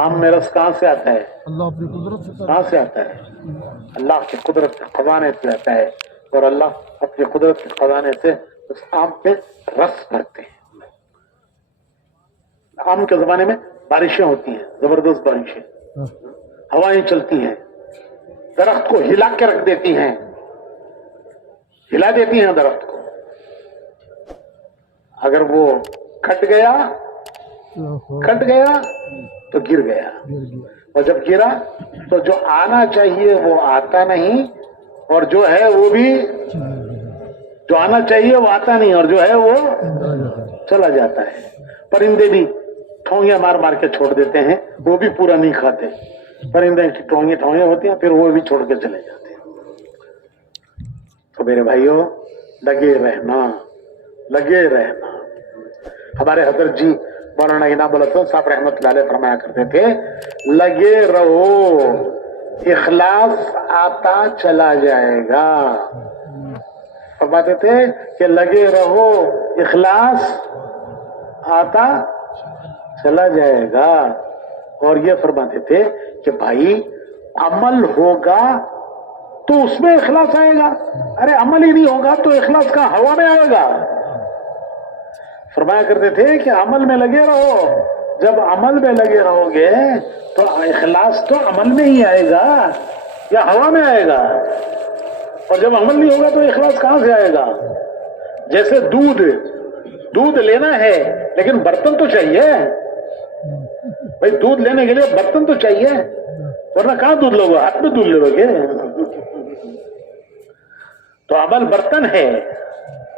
آم میں رس کہاں سے آتا ہے؟ اللہ اپنی قدرت سے کہاں سے آتا ہے؟ اللہ کی قدرت کے خزانے سے آتا ہے، اور اللہ اپنی قدرت کے خزانے سے اس آم پہ رس بھرتے ہیں. آم کے زمانے میں بارشیں ہوتی ہیں، زبردست بارشیں، ہوائیں چلتی ہیں، درخت کو ہلا کے رکھ دیتی ہیں، ہلا دیتی ہیں درخت کو. اگر وہ کھٹ گیا تو گر گیا، اور جب گرا تو جو آنا چاہیے وہ آتا نہیں، اور جو ہے وہ بھی، جو آنا چاہیے وہ آتا نہیں، اور جو ہے وہ چلا جاتا ہے. پرندے بھی ٹھونگیاں مار مار کے چھوڑ دیتے ہیں، وہ بھی پورا نہیں کھاتے. پرندے کی ٹھونگیاں ہوتی ہیں، پھر وہ بھی چھوڑ کے چلے جاتے ہیں. تو میرے بھائیوں، لگے رہنا. ہمارے حضرت جی مولانا انعام الحسن صاحب رحمۃ اللہ علیہ فرمایا کرتے تھے، لگے رہو، اخلاص آتا چلا جائے گا. فرماتے تھے کہ لگے رہو، اخلاص آتا چلا جائے گا. اور یہ فرماتے تھے کہ بھائی عمل ہوگا تو اس میں اخلاص آئے گا، ارے عمل ہی نہیں ہوگا تو اخلاص کا ہوا میں آئے گا. فرمایا کرتے تھے کہ عمل میں لگے رہو، جب عمل میں لگے رہو گے تو اخلاص تو عمل میں ہی آئے گا یا ہوا میں آئے گا، اور جب عمل نہیں ہوگا تو اخلاص کہاں سے آئے گا؟ جیسے دودھ لینا ہے لیکن برتن تو چاہیے بھائی، دودھ لینے کے لیے برتن تو چاہیے، ورنہ کہاں دودھ لو گے؟ ہاتھ میں دودھ لو گے. تو عمل برتن ہے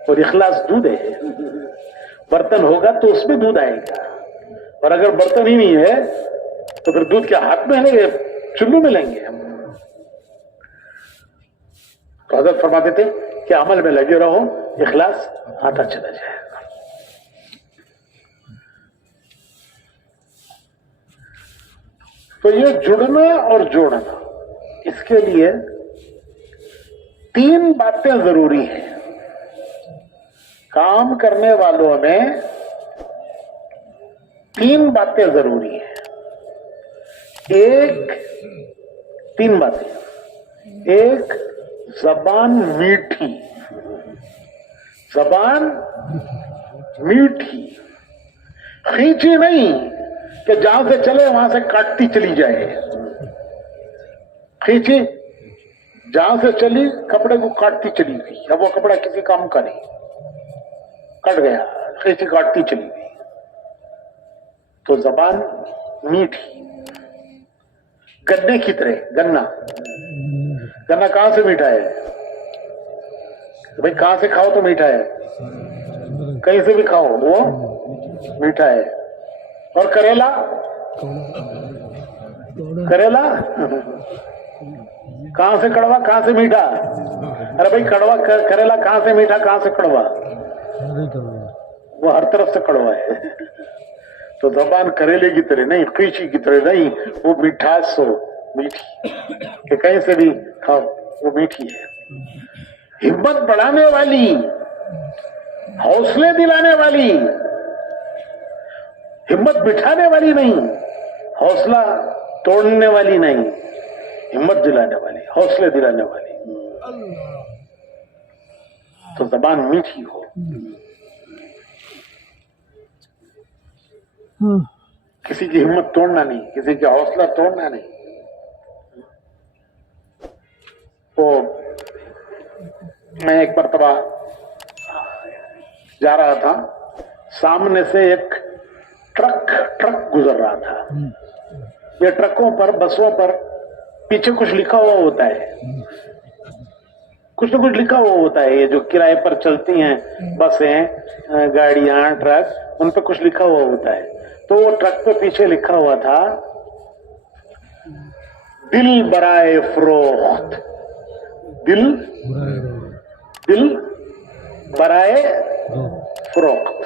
اور اخلاص دودھ ہے. برتن ہوگا تو اس میں دودھ آئے گا، اور اگر برتن ہی نہیں ہے تو پھر دودھ کیا ہاتھ میں لیں گے، چلو میں لیں گے ہم. تو حضرت فرماتے تھے کہ عمل میں لگے رہو، اخلاص آتا چلا جائے گا. تو یہ جڑنا اور جوڑنا، اس کے لیے 3 باتیں ضروری ہیں. کام کرنے والوں میں 3 باتیں ضروری ہیں. 3 باتیں. ایک، زبان میٹھی، زبان میٹھی، کھینچی نہیں، کہ جہاں سے چلے وہاں سے کاٹتی چلی جائے، کھینچی جہاں سے چلی کپڑے کو کاٹتی چلی گئی، اب وہ کپڑا کسی کام کا نہیں، کٹ گیا، کھینچی کاٹتی چلی گئی۔ تو زبان میٹھی گنے کی طرح، گنا کہاں سے میٹھا ہے بھائی؟ کہاں سے کھاؤ تو میٹھا ہے، کہیں سے بھی کھاؤ وہ میٹھا ہے۔ اور کریلا کہاں سے کڑوا کہاں سے میٹھا؟ ارے بھائی کڑوا کریلا کہاں سے میٹھا کہاں سے کڑوا؟ وہ ہر طرف سے کڑوا ہے۔ تو زبان کریلے کی طرح نہیں، قیچی کی طرح نہیں، وہ مٹھاس میٹھی کہ کہیں سے بھی کھاؤ وہ میٹھی ہے۔ ہمت بڑھانے والی، حوصلے دلانے والی، ہمت بٹھانے والی نہیں، حوصلہ توڑنے والی نہیں، ہمت دلانے والی، حوصلے دلانے والی۔ تو زبان میٹھی ہو، کسی کی ہمت توڑنا نہیں، کسی کا حوصلہ توڑنا نہیں۔ تو میں ایک مرتبہ جا رہا تھا، سامنے سے ایک ٹرک گزر رہا تھا۔ یہ ٹرکوں پر، بسوں پر پیچھے کچھ لکھا ہوا ہوتا ہے، کچھ نہ کچھ لکھا ہوا ہوتا ہے۔ یہ جو کرائے پر چلتی ہیں بسیں، گاڑیاں، ٹرک، ان پہ کچھ لکھا ہوا ہوتا ہے۔ تو وہ ٹرک پہ پیچھے لکھا ہوا تھا دل برائے فروخت، دل برائے فروخت۔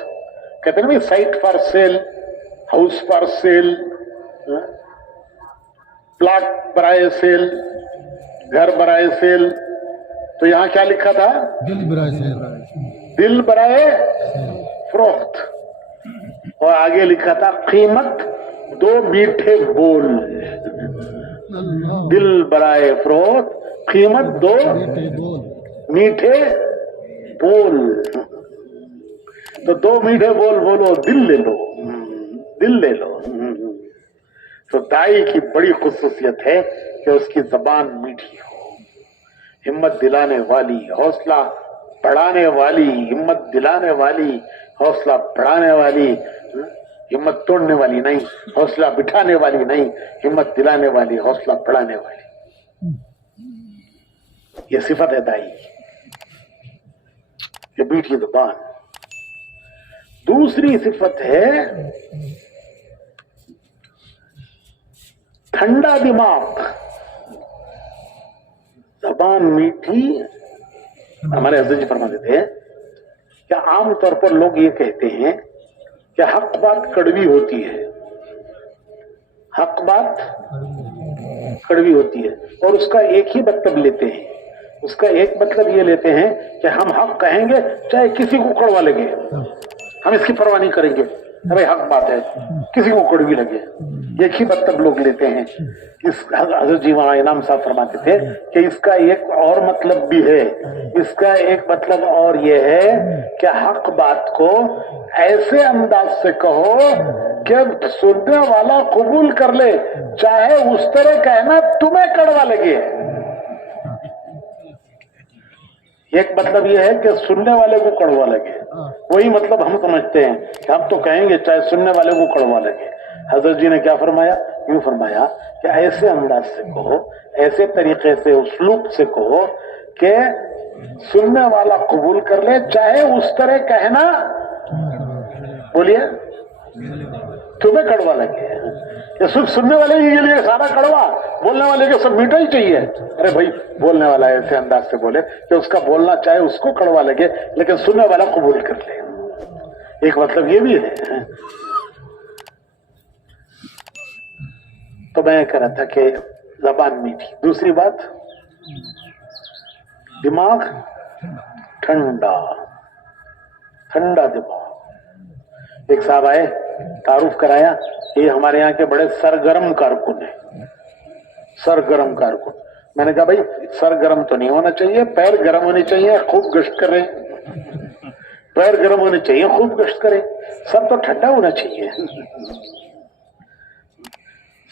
کہتے ہیں نا site for sale, house for sale, plot برائے سیل، گھر برائے سیل۔ تو یہاں کیا لکھا تھا؟ دل برائے فروخت۔ اور آگے لکھا تھا قیمت 2 میٹھے بول۔ دل برائے فروخت، قیمت 2 میٹھے بول۔ تو 2 میٹھے بول بولو، دل لے لو، دل لے لو۔ تو دائی کی بڑی خصوصیت ہے کہ اس کی زبان میٹھی ہو، ہمت دلانے والی، حوصلہ بڑھانے والی، ہمت دلانے والی، حوصلہ بڑھانے والی، ہمت توڑنے والی نہیں، حوصلہ بٹھانے والی نہیں، ہمت دلانے والی، حوصلہ بڑھانے والی۔ یہ صفت ہے دائی کہ میٹھی زبان۔ دوسری صفت ہے ٹھنڈا دماغ۔ زبان میٹھی، ہمارے حضرت جی فرماتے تھے کہ عام طور پر لوگ یہ کہتے ہیں کہ حق بات کڑوی ہوتی ہے، حق بات کڑوی ہوتی ہے، اور اس کا ایک ہی مطلب لیتے ہیں۔ اس کا ایک مطلب یہ لیتے ہیں کہ ہم حق کہیں گے چاہے کسی کو کڑوا لگے، ہم اس کی پرواہ نہیں کریں گے، بھائی حق بات ہے، کسی کو کڑوی لگے۔ ایک ہی مطلب لوگ لیتے ہیں۔ حضرت جی وہاں انعام صاحب فرماتے تھے کہ اس کا ایک اور مطلب بھی ہے، اس کا ایک مطلب اور یہ ہے کہ حق بات کو ایسے انداز سے کہو کہ سننے والا قبول کر لے، چاہے اس طرح کہنا تمہیں کڑوا لگے۔ ایک مطلب یہ ہے کہ سننے والے کو کڑوا لگے، وہی مطلب ہم سمجھتے ہیں کہ ہم تو کہیں گے چاہے سننے والے کو کڑوا لگے۔ حضرت جی نے کیا فرمایا؟ یوں فرمایا کہ ایسے انداز سے کہو، ایسے طریقے سے، اسلوب سے کہو کہ سننے والا قبول کر لے، چاہے اس طرح کہنا، بولیے، تمہیں کڑوا لگے۔ کہ صرف سننے والے کے لیے سارا کڑوا، بولنے والے کے سب میٹھا ہی چاہیے۔ ارے بھائی بولنے والا ایسے انداز سے بولے کہ اس کا بولنا چاہے اس کو کڑوا لگے لیکن سننے والا قبول کر لے۔ ایک مطلب یہ بھی ہے۔ تو میں کہہ رہا تھا کہ زبان میٹھی۔ دوسری بات، دماغ ٹھنڈا، ٹھنڈا دماغ۔ ایک صاحب آئے، تعارف کرایا، یہ ہمارے یہاں کے بڑے سرگرم کارکن ہیں، سرگرم کارکن۔ میں نے کہا بھائی سرگرم تو نہیں ہونا چاہیے، پیر گرم ہونے چاہیے، خوب گشت کریں، پیر گرم ہونے چاہیے، خوب گشت کریں، سب تو ٹھنڈا ہونا چاہیے۔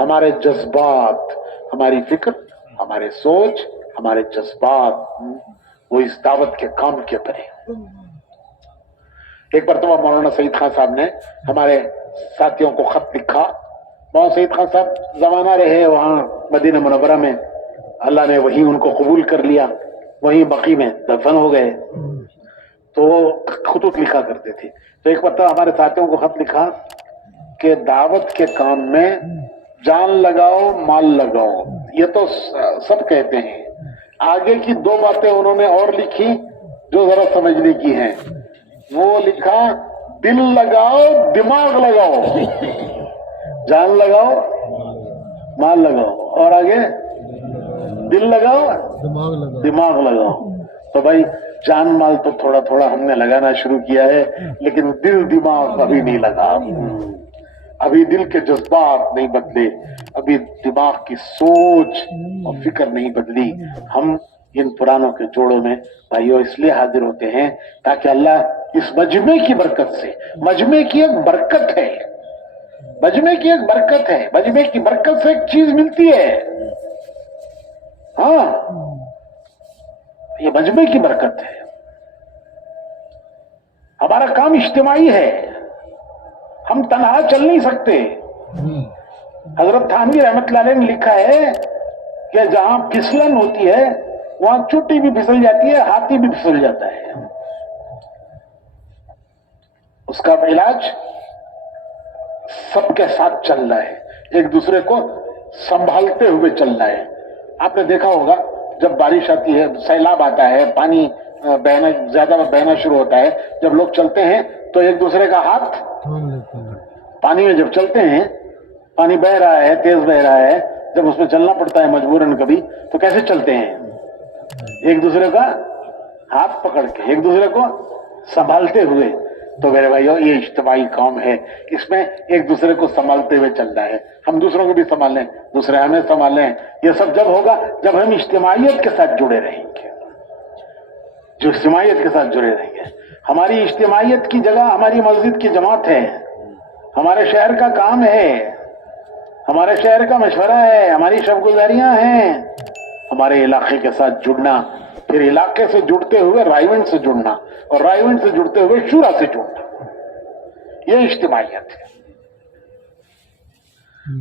ہمارے جذبات، ہماری فکر، ہمارے سوچ، ہمارے جذبات وہ اس دعوت کے کام کے بنے۔ ایک مرتبہ مولانا سعید خان صاحب نے ہمارے ساتھیوں کو خط لکھا۔ مولانا سعید خان صاحب زمانہ رہے وہاں مدینہ منورہ میں، اللہ نے وہیں ان کو قبول کر لیا، وہیں بقی میں دفن ہو گئے، تو وہ خطوط لکھا کرتے تھے۔ تو ایک مرتبہ ہمارے ساتھیوں کو خط لکھا کہ دعوت کے کام میں جان لگاؤ مال لگاؤ، یہ تو سب کہتے ہیں، آگے کی دو باتیں انہوں نے اور لکھی جو ذرا سمجھنے کی ہیں۔ وہ لکھا دل لگاؤ دماغ لگاؤ، جان لگاؤ مال لگاؤ، اور آگے دل لگاؤ دماغ لگاؤ۔ تو بھائی جان مال تو تھوڑا تھوڑا ہم نے لگانا شروع کیا ہے، لیکن دل دماغ ابھی نہیں لگا، ابھی دل کے جذبات نہیں بدلے، ابھی دماغ کی سوچ اور فکر نہیں بدلی۔ ہم ان پرانوں کے جوڑوں میں بھائیوں اس لیے حاضر ہوتے ہیں تاکہ اللہ اس مجمع کی برکت سے، مجمع کی ایک برکت ہے، مجمع کی ایک برکت ہے، مجمع کی برکت سے ایک چیز ملتی ہے، ہاں یہ مجمع کی برکت ہے۔ ہمارا کام اجتماعی ہے، ہم تنہا چل نہیں سکتے۔ حضرت تھانوی رحمت اللہ علیہ نے لکھا ہے کہ جہاں پھسلن ہوتی ہے وہاں چوٹی بھی پھسل جاتی ہے، ہاتھی بھی پھسل جاتا ہے، اس کا علاج سب کے ساتھ چلنا ہے، ایک دوسرے کو سنبھالتے ہوئے چلنا ہے۔ آپ نے دیکھا ہوگا جب بارش آتی ہے، سیلاب آتا ہے، پانی بہنا زیادہ بہنا شروع ہوتا ہے، جب لوگ چلتے ہیں تو ایک دوسرے کا ہاتھ پانی میں جب چلتے ہیں، پانی بہ رہا ہے، تیز بہ رہا ہے، جب اس میں چلنا پڑتا ہے مجبوراً کبھی، تو کیسے چلتے ہیں؟ ایک دوسرے کا ہاتھ پکڑ کے، ایک دوسرے کو سنبھالتے ہوئے۔ تو میرے بھائیو یہ اجتماعی کام ہے، اس میں ایک دوسرے کو سنبھالتے ہوئے چلنا ہے، ہم دوسروں کو بھی سنبھالیں، دوسرے ہمیں سنبھالیں۔ یہ سب جب ہوگا جب ہم اجتماعیت کے ساتھ جڑے رہیں گے، جو اجتماعیت کے ساتھ جڑے رہیں گے۔ ہماری اجتماعیت کی جگہ ہماری مسجد کی جماعت ہے، ہمارے شہر کا کام ہے، ہمارے شہر کا مشورہ ہے، ہماری شب گزاریاں ہیں، ہمارے علاقے کے ساتھ جڑنا، پھر علاقے سے جڑتے ہوئے رائیونٹ سے جڑنا، اور رائیونٹ سے جڑتے ہوئے شورا سے جڑنا، یہ اجتماعیت ہے۔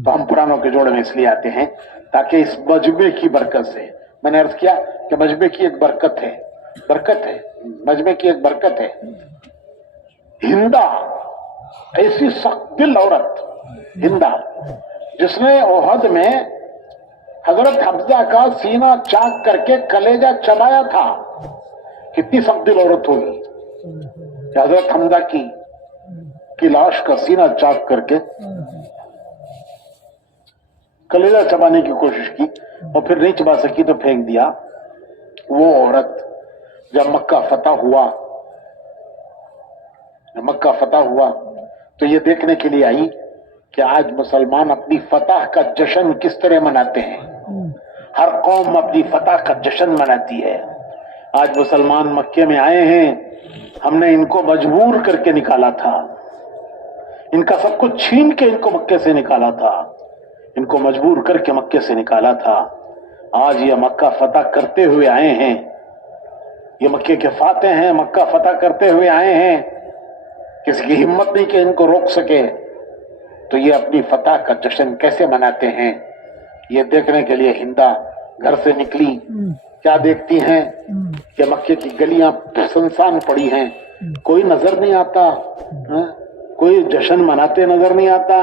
تو ہم پرانوں کے جوڑے میں اس لیے آتے ہیں تاکہ اس مجمع کی برکت سے، میں نے عرض کیا کہ مجمع کی ایک برکت ہے، برکت ہے، مجمع کی ایک برکت ہے۔ ہندا ایسی سخت دل عورت، ہندا جس نے احد میں حضرت حمزہ کا سینہ چاک کر کے کلیجہ چبایا تھا، کتنی سخت دل عورت ہوگی کہ حضرت حمزہ کی لاش کا سینہ چاک کر کے کلیجہ چبانے کی کوشش کی، اور پھر نہیں چبا سکی تو پھینک دیا۔ وہ عورت جب مکہ فتح ہوا تو یہ دیکھنے کے لیے آئی کہ آج مسلمان اپنی فتح کا جشن کس طرح مناتے ہیں۔ ہر قوم اپنی فتح کا جشن مناتی ہے، آج مسلمان مکے میں آئے ہیں، ہم نے ان کو مجبور کر کے نکالا تھا، ان کا سب کچھ چھین کے ان کو مکے سے نکالا تھا، ان کو مجبور کر کے مکے سے نکالا تھا۔ آج یہ مکہ فتح کرتے ہوئے آئے ہیں، یہ مکے کے فاتح ہیں، مکہ فتح کرتے ہوئے آئے ہیں، کسی کی ہمت نہیں کہ ان کو روک سکے۔ تو یہ اپنی فتح کا جشن کیسے مناتے ہیں، یہ دیکھنے کے لیے ہندا گھر سے نکلی۔ کیا دیکھتی ہیں کہ مکے کی گلیاں سنسان پڑی ہیں، کوئی نظر نہیں آتا، کوئی جشن مناتے نظر نہیں آتا۔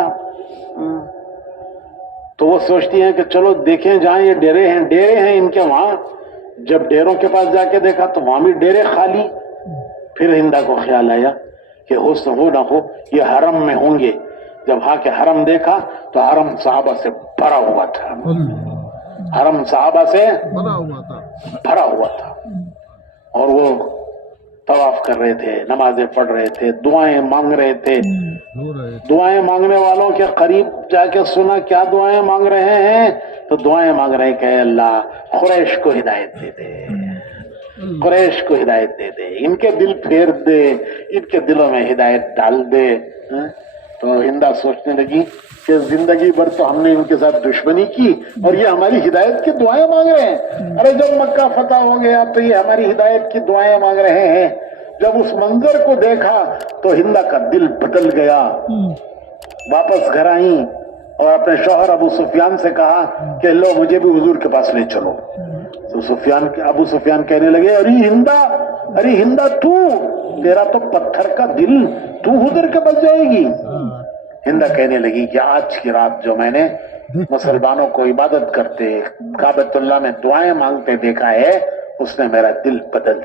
تو وہ سوچتی ہیں کہ چلو دیکھیں جہاں یہ ڈیرے ہیں ان کے وہاں۔ جب ڈیروں کے پاس جا کے دیکھا تو وہاں بھی ڈیرے خالی۔ پھر ہندا کو خیال آیا کہ ہو نہ ہو یہ حرم میں ہوں گے۔ جب ہاں کے حرم دیکھا تو حرم صحابہ سے بھرا ہوا تھا، حرم صحابہ سے بھرا ہوا تھا، اور وہ طواف کر رہے تھے، نمازیں پڑھ رہے تھے، دعائیں مانگ رہے تھے۔ دعائیں مانگنے والوں کے قریب جا کے سنا کیا دعائیں مانگ رہے ہیں، تو دعائیں مانگ رہے ہیں کہ اے اللہ قریش کو ہدایت دے دے، قریش کو ہدایت دے دے، ان کے دل پھیر دے، ان کے دلوں میں ہدایت ڈال دے۔ تو ہندا سوچنے لگی کہ زندگی بھر تو ہم نے ان کے ساتھ دشمنی کی اور یہ ہماری ہدایت کی دعائیں مانگ رہے ہیں. ارے جب مکہ فتح ہو گیا تو یہ ہماری ہدایت کی دعائیں مانگ رہے ہیں. جب اس منظر کو دیکھا تو ہندا کا دل بدل گیا. واپس گھر آئیں اور اپنے شوہر ابو سفیان سے کہا کہ لو مجھے بھی حضور کے پاس لے چلو. تو ابو سفیان کہنے لگے ارے ہندا تیرا تو پتھر کا دل، تو حضور کے پاس جائے گی؟ ہندا کہنے لگی کہ آج کی رات جو میں نے مسلمانوں کو عبادت کرتے کعبۃ اللہ میں دعائیں مانگتے دیکھا ہے اس نے میرا دل بدل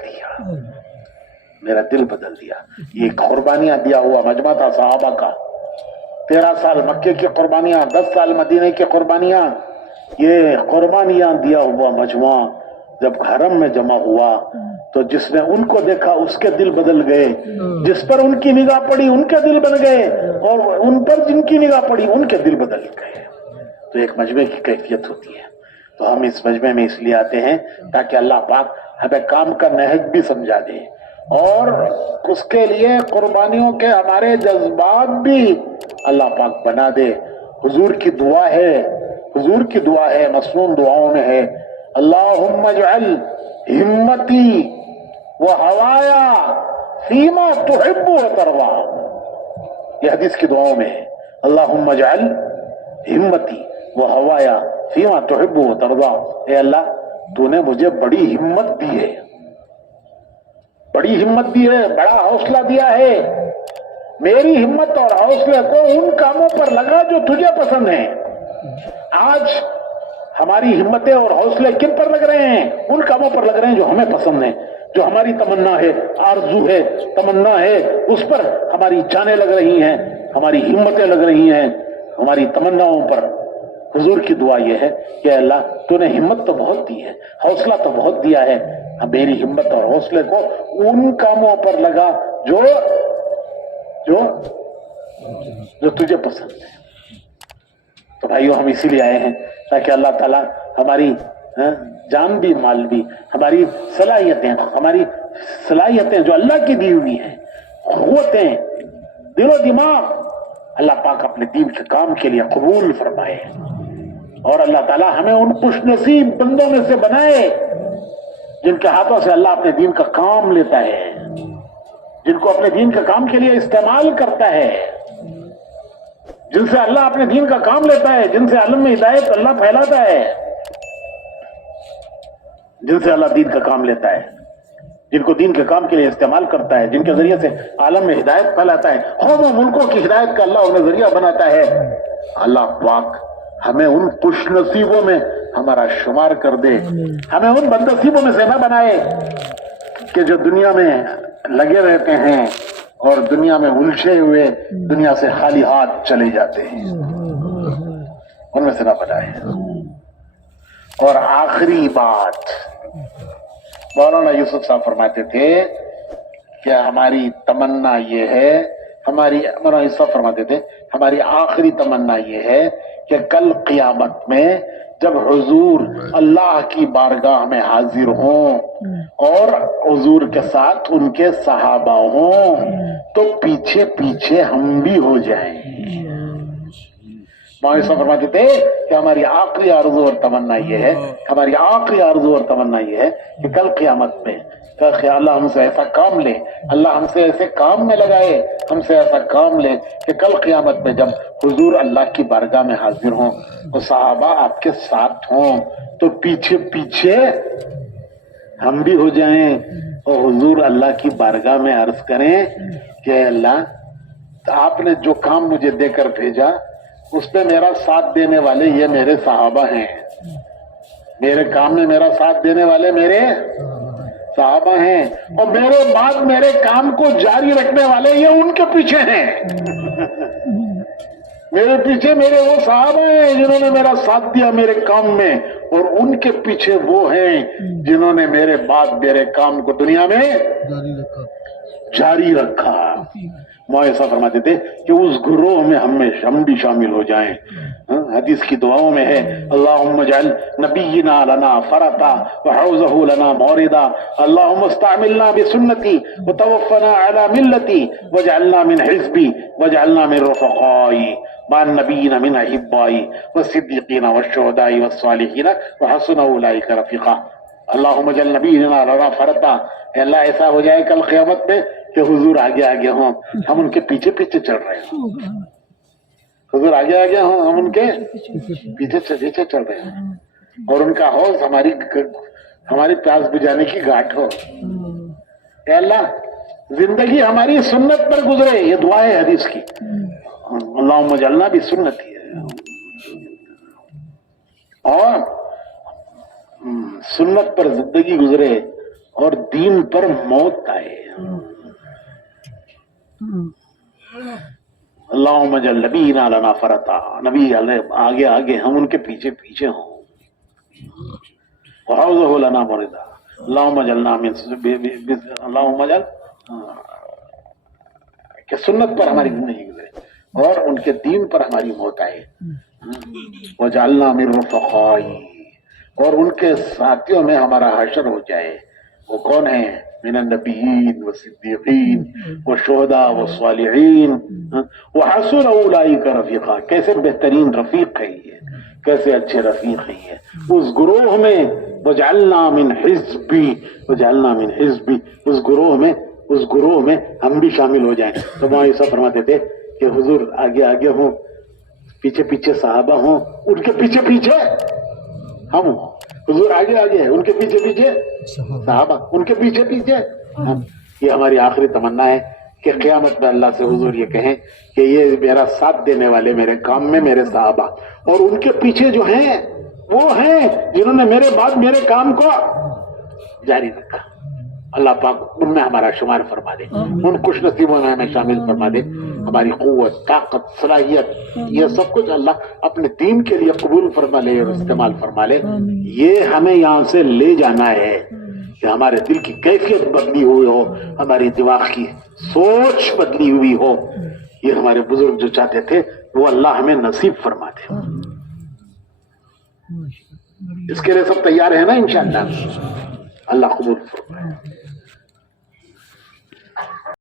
دیا. یہ قربانیاں دیا ہوا مجمع تھا صحابہ کا. 13 سال مکے کی قربانیاں، 10 سال مدینے کی قربانیاں، یہ قربانیاں دیا ہوا مجموعہ جب حرم میں جمع ہوا تو جس نے ان کو دیکھا اس کے دل بدل گئے، جس پر ان کی نگاہ پڑی ان کے دل بن گئے، اور ان پر جن کی نگاہ پڑی ان کے دل بدل گئے. تو ایک مجمع کی کیفیت ہوتی ہے. تو ہم اس مجمع میں اس لیے آتے ہیں تاکہ اللہ پاک ہمیں کام کا نہج بھی سمجھا دے اور اس کے لیے قربانیوں کے ہمارے جذبات بھی اللہ پاک بنا دے. حضور کی دعا ہے مسنون دعاؤں میں ہے اللہم اجعل ہمتی و ہوایا فیما تحب و ترضا. یہ حدیث کی دعاؤں میں ہے اللہم اجعل ہمتی و ہوایا فیما تحب و ترضا. اے اللہ تو نے مجھے بڑی ہمت دی ہے، بڑا حوصلہ دیا ہے. میری ہمت اور حوصلے کو ان کاموں پر لگا جو تجھے پسند ہیں. آج ہماری ہمتیں اور حوصلے کن پر لگ رہے ہیں؟ ان کاموں پر لگ رہے ہیں جو ہمیں پسند ہیں، جو ہماری تمنا ہے، آرزو ہے، تمنا ہے، اس پر ہماری جانیں لگ رہی ہیں، ہماری ہمتیں لگ رہی ہیں، ہماری تمناؤں پر. حضور کی دعا یہ ہے کہ اللہ تو نے ہمت تو بہت دی ہے، حوصلہ تو بہت دیا ہے، میری ہمت اور حوصلے کو ان کاموں پر لگا جو تجھے پسند ہے. تو بھائیو ہم اسی لیے آئے ہیں تاکہ اللہ تعالیٰ ہماری جان بھی مال بھی، ہماری صلاحیتیں جو اللہ کی دی ہوئی ہیں، قوتیں، دل و دماغ، اللہ پاک اپنے دین کے کام کے لیے قبول فرمائے اور اللہ تعالیٰ ہمیں ان خوش نصیب بندوں میں سے بنائے جن کے ہاتھوں سے اللہ اپنے دین کا کام لیتا ہے، جن کو اپنے دین کے کام کے لیے استعمال کرتا ہے، جن سے اللہ اپنے دین کا کام لیتا ہے، جن سے عالم میں ہدایت اللہ پھیلاتا ہے، جن سے اللہ دین کا کام لیتا ہے، جن کو دین کے کام کے لیے استعمال کرتا ہے، جن کے ذریعے سے عالم میں ہدایت پھیلاتا ہے، قوم و ملکوں کی ہدایت کا اللہ انہیں ذریعہ بناتا ہے. اللہ پاک ہمیں ان خوش نصیبوں میں ہمارا شمار کر دے، ہمیں ان بد نصیبوں میں سے نہ بنائے کہ جو دنیا میں لگے رہتے ہیں اور دنیا میں الجھے ہوئے دنیا سے خالی ہاتھ چلے جاتے ہیں، ان میں سے نہ بنائے. اور آخری بات مولانا یوسف صاحب فرماتے تھے کہ ہماری تمنا یہ ہے، مولانا یوسف صاحب فرماتے تھے ہماری آخری تمنا یہ ہے کہ کل قیامت میں جب حضور اللہ کی بارگاہ میں حاضر ہوں اور حضور کے ساتھ ان کے صحابہ ہوں تو پیچھے پیچھے ہم بھی ہو جائیں. مولانا صاحب فرماتے تھے کہ ہماری آخری آرزو اور تمنا یہ ہے کہ کل قیامت میں اللہ ہم سے ایسا کام لے، اللہ ہم سے ایسے کام میں لگائے، ہم سے ایسا کام لے کہ کل قیامت میں جب حضور اللہ کی بارگاہ میں حاضر ہوں تو صحابہ آپ کے ساتھ ہوں تو پیچھے پیچھے ہم بھی ہو جائیں اور حضور اللہ کی بارگاہ میں عرض کریں کہ اللہ آپ نے جو کام مجھے دے کر بھیجا اس پہ میرا ساتھ دینے والے یہ میرے صحابہ ہیں، میرے کام میں میرا ساتھ دینے والے میرے صحابہ ہیں، اور میرے بعد میرے کام کو جاری رکھنے والے یہ ان کے پیچھے ہیں. میرے پیچھے میرے وہ صحابہ ہیں جنہوں نے میرا ساتھ دیا میرے کام میں، اور ان کے پیچھے وہ ہیں جنہوں نے میرے بعد میرے کام کو دنیا میں جاری رکھا. مولانا ایسا فرماتے تھے کہ اس گروہ میں ہم بھی شامل ہو جائیں حدیث کی دعاؤں میں ہے اللہم اجعل نبینا لنا فرطا وحوزہ لنا موردا اللہم استعملنا بسنتی وتوفنا علی ملتی واجعلنا من حزبی واجعلنا من رفقائی مع النبیین من احبائی والصدیقین والشہداء والصالحین وحسن اولئک رفیقا اللہم اجعل نبینا لنا فرطا. اے اللہ ایسا ہو جائے کل قیامت میں کہ حضور آگے آگے ہوں ہم ان کے پیچھے پیچھے چل رہے ہیں. حضور آگے آگے ہوں ہم ان کے پیچھے پیچھے چل رہے ہیں اور ان کا حوض ہماری پیاس بجھانے کی گھاٹ ہو. اے اللہ زندگی ہماری سنت پر گزرے. یہ دعا ہے حدیث کی. اللہم اجعلنا بسنتی ہے اور سنت پر زندگی گزرے اور دین پر موت آئے. اللہم اجعل نبینا لنا فرطا. نبی آگے آگے ہم ان کے پیچھے پیچھے ہوں. وحوزہ لنا موردا. اللہم اجعلنا اللہم اجعل کہ سنت پر ہماری زندگی گزرے اور ان کے دین پر ہماری موت آئے. وجعلنا من رفقائی اور ان کے ساتھیوں میں ہمارا حشر ہو جائے. وہ کون ہیں؟ من النبیین والصدیقین والشہداء والصالحین وحسن اولئک رفیقا. کیسے بہترین رفیق ہے یہ, کیسے اچھے رفیق ہے یہ. اس گروہ میں وجعلنا من حزبی وجعلنا من حزبی اس گروہ میں ہم بھی شامل ہو جائیں. تو وہاں ایسا فرماتے تھے کہ حضور آگے آگے ہوں پیچھے پیچھے صحابہ ہوں ان کے پیچھے پیچھے ہم ہوں. حضور آگے آگے ان کے پیچھے پیچھے صحابہ ان کے پیچھے پیچھے ہم. یہ ہماری آخری تمنا ہے کہ قیامت میں اللہ سے حضور یہ کہیں کہ یہ میرا ساتھ دینے والے میرے کام میں میرے صحابہ اور ان کے پیچھے جو ہیں وہ ہیں جنہوں نے میرے بعد میرے کام کو جاری رکھا. اللہ پاک ان میں ہمارا شمار فرما دے. ان خوش نصیبوں میں ہمیں شامل فرما دے. ہماری قوت طاقت صلاحیت یہ سب کچھ اللہ اپنے دین کے لیے قبول فرما لے اور استعمال فرما لے. یہ ہمیں یہاں سے لے جانا ہے کہ ہمارے دل کی کیفیت بدلی ہوئی ہو, ہماری دماغ کی سوچ بدلی ہوئی ہو. یہ ہمارے بزرگ جو چاہتے تھے وہ اللہ ہمیں نصیب فرما دے. اس کے لیے سب تیار ہیں نا انشاءاللہ. اللہ قبول فرمائے.